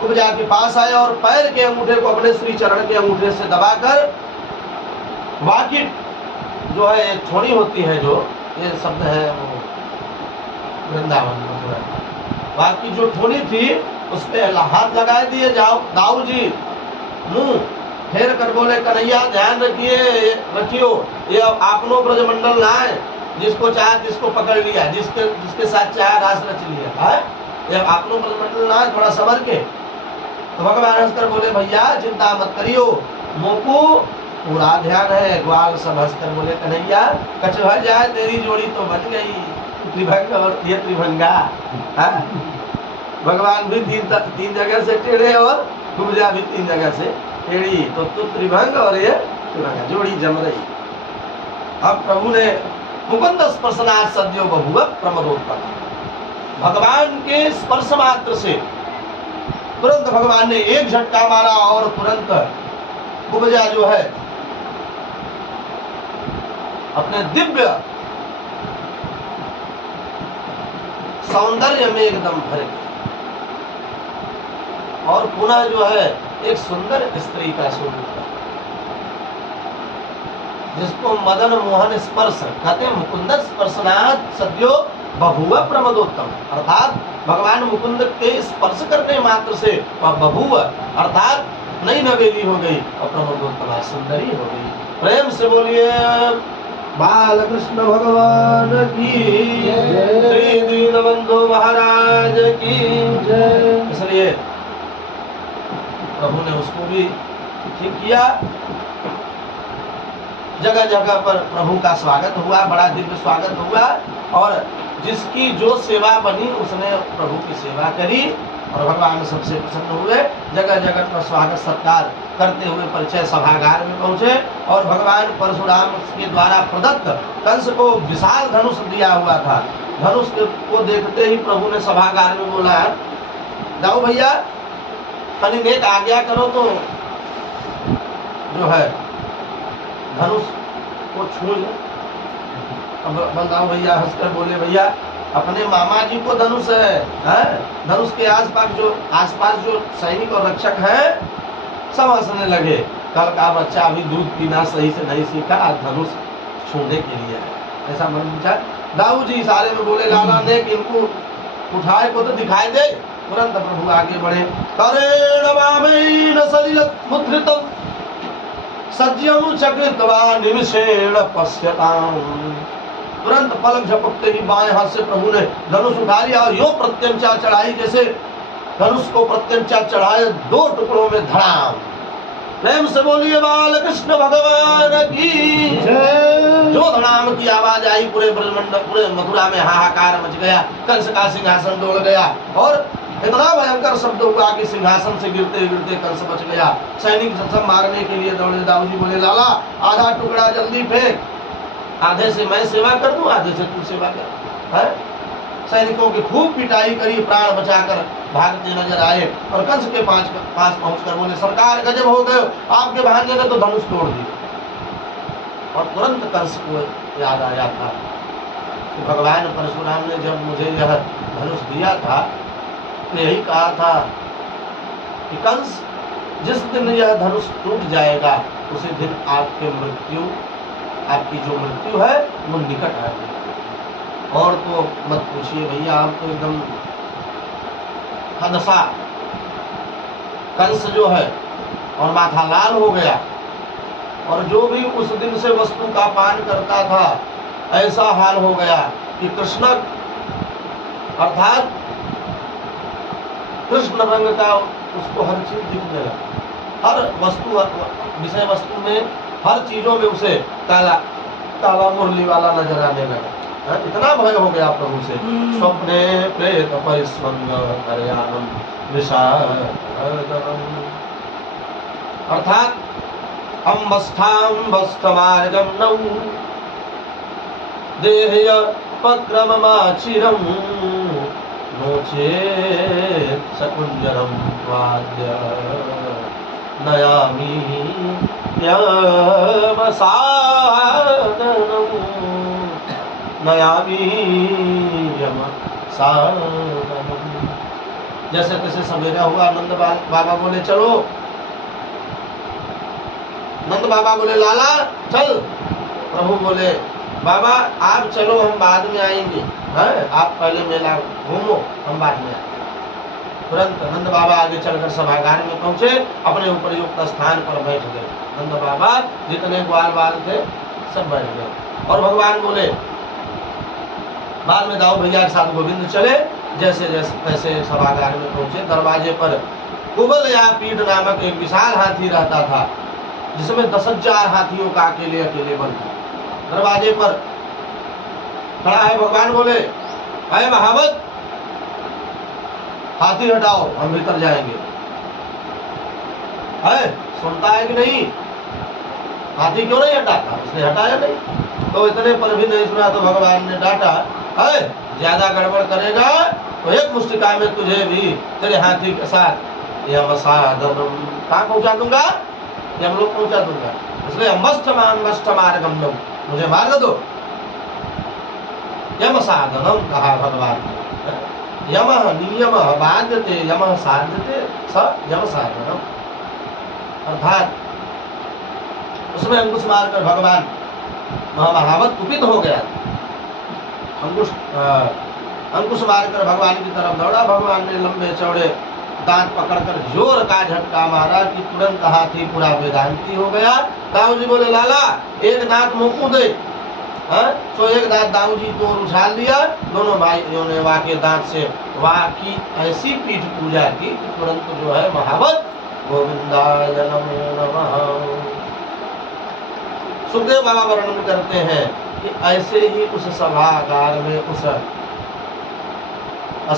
कुब्जा के पास आए और पैर के अंगूठे को अपने श्री चरण के अंगूठे से दबाकर, बाकी जो है एक ठोड़ी होती है, जो ये शब्द है वो वृंदावन मथुरा, बाकी जो ठोड़ी थी उस पे हाथ लगा दिए। जाओ दाऊ जी मुंह फेर कर बोले कन्हैया ध्यान रखियो, ये आपनो ब्रजमंडल ना है, जिसको चाहे जिसको पकड़ लिया, जिसके साथ चाहे रास रच लिया है, ये आपनो ब्रजमंडल ना है, थोड़ा समझ के। तो भगवान हंसकर बोले भैया चिंता मत करियो, मोको पूरा ध्यान है। ग्वाल सब हंसकर बोले कन्हैया कचुआ जाए तेरी जोड़ी तो बन गई, त्रिभंग और ये त्रिभंगा। भगवान भी तीन जगह से टेढ़े और कुब्जा भी 3 जगह से टेढ़ी, तो तू त्रिभंग और ये त्रिभंगा जोड़ी जम रही। अब प्रभु ने मुकुंद स्पर्शनाथ सद्यो बभूव प्रमदोत्पन्न, भगवान के स्पर्श मात्र से तुरंत भगवान ने एक झटका मारा और तुरंत कुब्जा जो है अपने दिव्य सौंदर्य में एकदम भर गई और पुनः जो है एक सुंदर स्त्री का स्वरूप है, जिसको मदन मोहन स्पर्श कहते हैं। मुकुंद स्पर्शनाथ सद्यो बभूव प्रमदोत्तम, अर्थात भगवान मुकुंद के स्पर्श करने मात्र से वह बभूव अर्थात नई नवेली हो गई और प्रमदोत्तम सुंदरी हो गई। प्रेम से बोलिए बालकृष्ण भगवान की जय, श्री दीनबंधु महाराज की जय। इसलिए प्रभु ने उसको भी ठीक किया। जगह जगह पर प्रभु का स्वागत हुआ, बड़ा दिव्य स्वागत हुआ, और जिसकी जो सेवा बनी उसने प्रभु की सेवा करी और भगवान सबसे प्रसन्न हुए। जगह जगह पर स्वागत सत्कार करते हुए परिचय सभागार में पहुंचे और भगवान परशुराम के द्वारा प्रदत्त कंस को विशाल धनुष दिया हुआ था। धनुष को देखते ही प्रभु ने सभागार में बोला जाओ भैया तनिक एक आज्ञा करो तो जो है धनुष को छू ले। अब बलदाऊ भैया हंसकर बोले भैया अपने मामा जी को धनुष है? धनुष के आसपास जो सैनिक और रक्षक है सब हंसने लगे। कल का बच्चा अभी दूध पीना सही से नहीं सीखा, आज धनुष छूने के लिए है, ऐसा मन पूछा। दाऊ जी इशारे में बोले लाला देख इनको उठाए को तो दिखाई दे। तुरंत प्रभु आगे बढ़े। करेण वामेन सलिलमुद्रितं सज्जं चकृत्वा निमिषेण पश्यताम्। तुरंत पलक झपकते ही बाएं हाथ से प्रभु ने धनुष उठा लिया और यो प्रत्यंचा चढ़ाई, जैसे धनुष को प्रत्यंचा चढ़ाए 2 टुकड़ों में धड़ाम। प्रेम से बोलिए बाल कृष्ण भगवान की जय। जो धड़ाम की आवाज आई पूरे ब्रह्मंड पूरे मथुरा में हाहाकार मच गया। कंस का सिंहासन डोल गया और इतना भयंकर शब्द हुआ कि सिंहासन से गिरते गिरते कंस बच गया। सैनिक सब मारने के लिए दौड़े। दाऊ जी बोले लाला आधा टुकड़ा जल्दी फेंक, आधे से मैं सेवा कर दूं, आधे से तू सेवा कर। है सैनिकों की खूब पिटाई करी, प्राण बचाकर भागते नजर आए और कंस के पास पहुंचकर बोले सरकार गजब हो गए, आपके भांजे ने तो धनुष तोड़ दिया। और तुरंत कंस को याद आया था कि भगवान परशुराम ने जब मुझे यह धनुष दिया था तो यही कहा था कि कंस जिस दिन यह धनुष टूट जाएगा उसी दिन आपकी जो मृत्यु है वो निकट आ जाएगी। और तो मत पूछिए भैया, आप तो एकदम हदसा कंस जो है और माथा लाल हो गया, और जो भी उस दिन से वस्तु का पान करता था ऐसा हाल हो गया कि कृष्ण अर्थात कृष्ण रंग का उसको हर चीज दिखने लगा, हर वस्तु विषय वस्तु में हर चीजों में उसे काला काला मुरली वाला नजर आने लगा। इतना भय हो गया प्रभु से। स्वप्ने प्रेत परिस्वंग हरयानम विषादनम, अर्थात अम्बस्थाम्बस्थमार्गम नौ देहय पक्रममाचिरम नोचेत सकुंजरम वाद्य नयामि यमसादनम नयामि यमसादनम। जैसे तैसे सवेरा हुआ, नंद बाबा बोले चलो, नंद बाबा बोले लाला चल, प्रभु बोले बाबा आप चलो हम बाद में आएंगे, आप पहले मेला घूमो हम बाद में आएंगे। तुरंत नंद बाबा आगे चलकर सभागार में पहुंचे, अपने उपयुक्त स्थान पर बैठ गए। नंद बाबा जितने ग्वाल बाल थे सब बैठ गए, और भगवान बोले बाद में दाऊ भैया के साथ गोविंद चले। जैसे जैसे तैसे सभागार में पहुंचे, दरवाजे पर कुबल या पीठ नामक एक विशाल हाथी रहता था, जिसमें 10,000 हाथियों का अकेले अकेले बल था। दरवाजे पर खड़ा है, भगवान बोले अरे महावत हाथी हटाओ हम भीतर जाएंगे। है सुनता है कि नहीं, हाथी क्यों नहीं हटाता, उसने हटाया नहीं। तो इतने पर भी नहीं सुना तो भगवान ने डांटा, है ज्यादा गड़बड़ करेगा तो एक मुष्टिका में तुझे भी तेरे हाथी के साथ यमसादनम कहाँ पहुंचा दूंगा, यमलोक पहुंचा दूंगा। इसलिए अम्बस्थमार्गम नौ, मुझे मार्ग दो। यमसादनम कहा भगवान ने। यमः नियमः बाध्यते यमः साध्यते स यमसादनम, अर्थात उसमें अंकुश मारकर भगवान महाभावत कुपित हो गया। अंकुश मारकर भगवान की तरफ दौड़ा। भगवान ने लंबे चौड़े दांत पकड़कर जोर का झटका मारा कि तुरंत हाथी पूरा वेदांती हो गया। दाऊ जी बोले लाला एक दांत मुंह दे, तो एक दांत दाऊ जी को उछाल दिया। दोनों भाइयों ने वाह के दांत से वाह की ऐसी पीठ पूजा की कि तुरंत जो है महावत गोविंदाय नमो नमः। सुखदेव बाबा वर्णन करते हैं कि ऐसे ही उस सभागार में, उस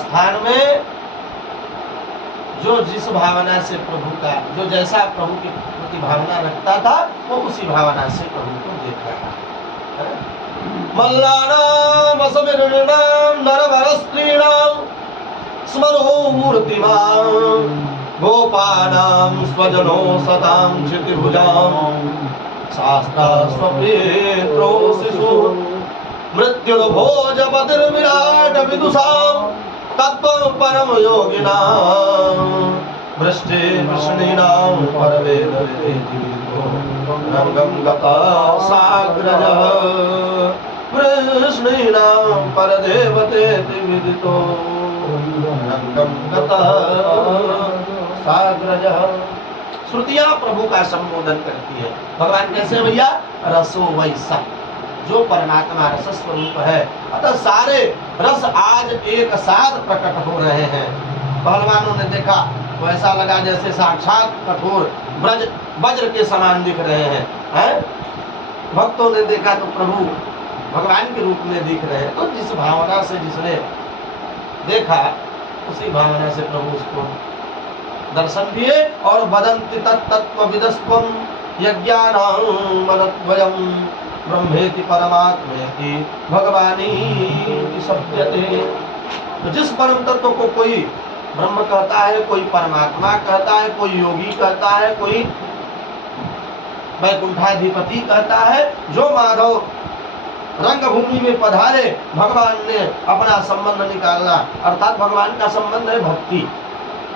स्थान में जो जिस भावना से प्रभु का, जो जैसा प्रभु की प्रति भावना रखता था, वो उसी भावना से प्रभु को देख रहा है। मल्लानाम असमिरणाम नरवरस्त्रीणाम स्मरो मूर्तिमान् गोपानां स्वजनो सतां क्षितिभुजां शास्ता स्वप्नेत्रो शिशु मृत्युर्भोजपतिर्विराट विदुषां तत्त्वं परम योगिनां वृष्टि वृष्णीनां परवेदवेदितो रंगं गता साग्रजः वृष्णीनां परदेवतेति विदितो रंगं गतः साग्रजः। श्रुतियां प्रभु का संबोधन करती है। भगवान कैसे भैया, रसो वैसा, जो परमात्मा रस स्वरूप है। अतः सारे रस आज एक साथ प्रकट हो रहे हैं। पहलवानों ने देखा तो ऐसा लगा जैसे साक्षात कठोर वज्र के समान दिख रहे हैं, भक्तों ने देखा तो प्रभु भगवान के रूप में दिख रहे हैं। तो जिस भावना से जिसने देखा उसी भावना से प्रभु उसको दर्शन दिए। और वदन्ति तत्तत्व विदस्त्वं यज्ञानां मनद्वयं ब्रह्मेति परमात्मेति भगवानीति सप्यते। तो जिस परम तत्व को कोई ब्रह्म कहता है, कोई परमात्मा कहता है, कोई योगी कहता है, कोई वैकुंठाधिपति कहता है, जो माधव रंगभूमि में पधारे, भगवान ने अपना संबंध निकाला। अर्थात भगवान का संबंध है भक्ति।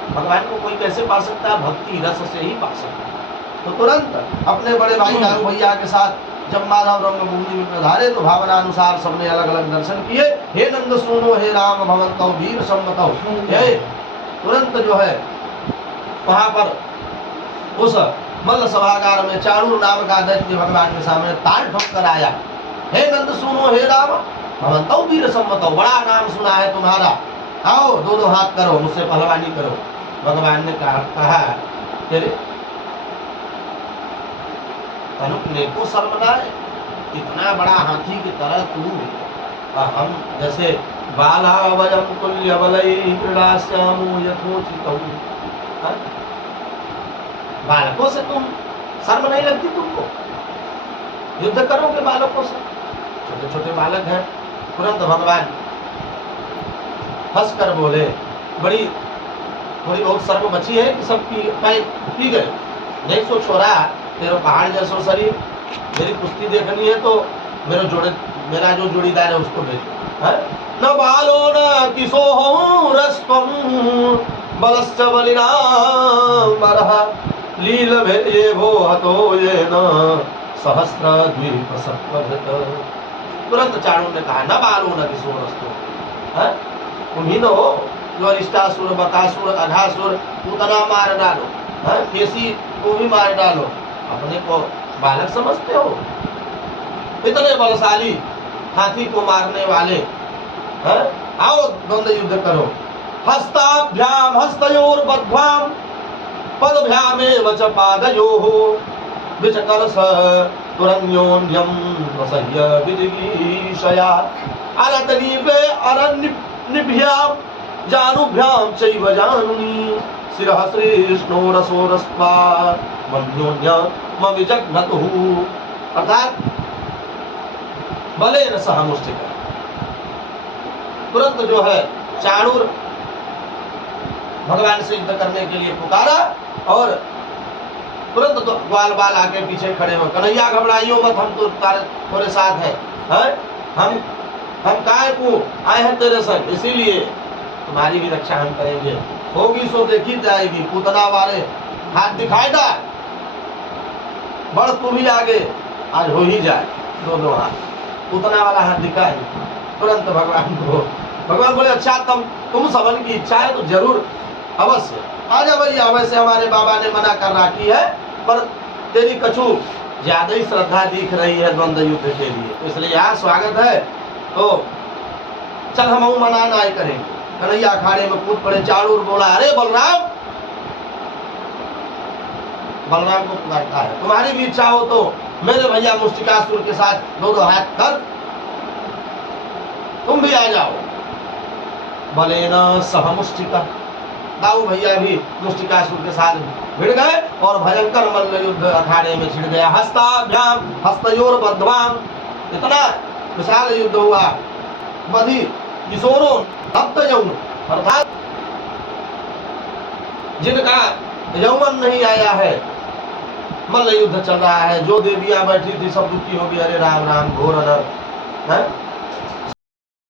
भगवान को कोई कैसे पा सकता है, भक्ति रस से ही पा सकता है। तो तुरंत अपने बड़े भाई दाऊ भैया के साथ जब माधव रंगभूमि में पधारे तो भावना अनुसार सबने अलग अलग दर्शन किए। हे नंद सुनो, हे राम भवन्तौ वीर सम्मतौ, तुरंत जो है वहां पर उस मल्ल सभागार में चाणूर नाम का दैत्य भगवान के सामने ताल ठोक कर आया। हे नंद सुनो, हे राम, भवंतौ वीर सम्मतौ, बड़ा नाम सुना है तुम्हारा, आओ दोनों हाथ करो, मुझसे पहलवानी करो। भगवान ने कहा तेरे तनुक को शर्म ना आए, इतना बड़ा हाथी की तरह तू हम जैसे बाला वयम तुल्य बलई क्रीडास्यामो यथोचितौ, बालकों से तुम शर्म नहीं लगती तुमको? युद्ध करोगे बालकों से? छोटे छोटे बालक हैं। तुरंत भगवान हंस कर बोले, बड़ी थोड़ी बहुत शर्म बची है कि सब पी गए? नहीं सो छोरा, तेरा पहाड़ जैसो शरीर, मेरी कुश्ती देखनी है तो मेरा जो जोड़ीदार है उसको भेजो। न बालो न किशो रस्तम बलश्च बलिनाम बरह लील भेये भो हतो ये न सहस्र द्वीप सत्वभृत। तुरंत चाणूर ने कहा, न बालो न किशो रस्तो, तुम ही न हो जो अरिष्टासुर, बकासुर, अघासुर पूतना मार डालो, केसी को भी मार डालो, अपने को बालक समझते हो? इतने बलशाली हाथी को मारने वाले, आओ द्वंद्व युद्ध करो। हस्ताभ्याम हस्तयोर्बध्वाम पदभ्यामेव च पादयोः विचकर्ष तुरन्योन्यं प्रसह्य विजिगीषया अरतनीपे अरण्यभ्यां जानुभ्यां चैव जानुनी शिरः श्रीष्णोरसोरस्वा बन्ध्योन्यमविजघ्नतुः। अर्थात बलेन सह मुष्टिका। तुरंत जो है चाणूर भगवान से युद्ध करने के लिए पुकारा और तुरंत तो ग्वाल बाल आके पीछे खड़े हो, कन्हैया घबराइयो मत, हम तो तुम्हारे साथ हैं, हम काय को आए हैं तेरे संग, इसीलिए तुम्हारी भी रक्षा हम करेंगे। होगी सो देखी जाएगी, पूतना वाले हाथ दिखाए ना, बढ़ तू भी आगे, आज हो ही जाए दोनों हाथ, पूतना वाला हाथ दिखाए। तुरंत भगवान बोले, अच्छा तुम सबन की इच्छा है तो जरूर अवश्य आजा भैया। वैसे हमारे बाबा ने मना कर रखी है, पर तेरी कछु ज्यादा ही श्रद्धा दिख रही है द्वंद्व युद्ध के लिए, तो इसलिए यहाँ स्वागत है, तो चल हम मना नहीं करेंगे। कन्हैया अखाड़े में कूद पड़े। चाणूर बोला, अरे बलराम को पुकारता है, तुम्हारी भी इच्छा हो तो मेरे भैया मुष्टिकासुर के साथ दोनों हाथ कर तुम भी आ जाओ। बले न सह मुष्टिका, दाऊ भैया भी मुष्टिकासुर के साथ भिड़ गए और भयंकर मल्ल युद्ध अखाड़े में छिड़ गया। हस्ताभ्याम हस्तयोर बध्वाम, इतना विशाल युद्ध हुआ। बधी किशोरों तप्त यौन, अर्थात जिनका यौवन नहीं आया है, मल्ल युद्ध चल रहा है, जो देवियां बैठी थी सब दुखी हो गई, अरे राम राम घोर अनर्थ है।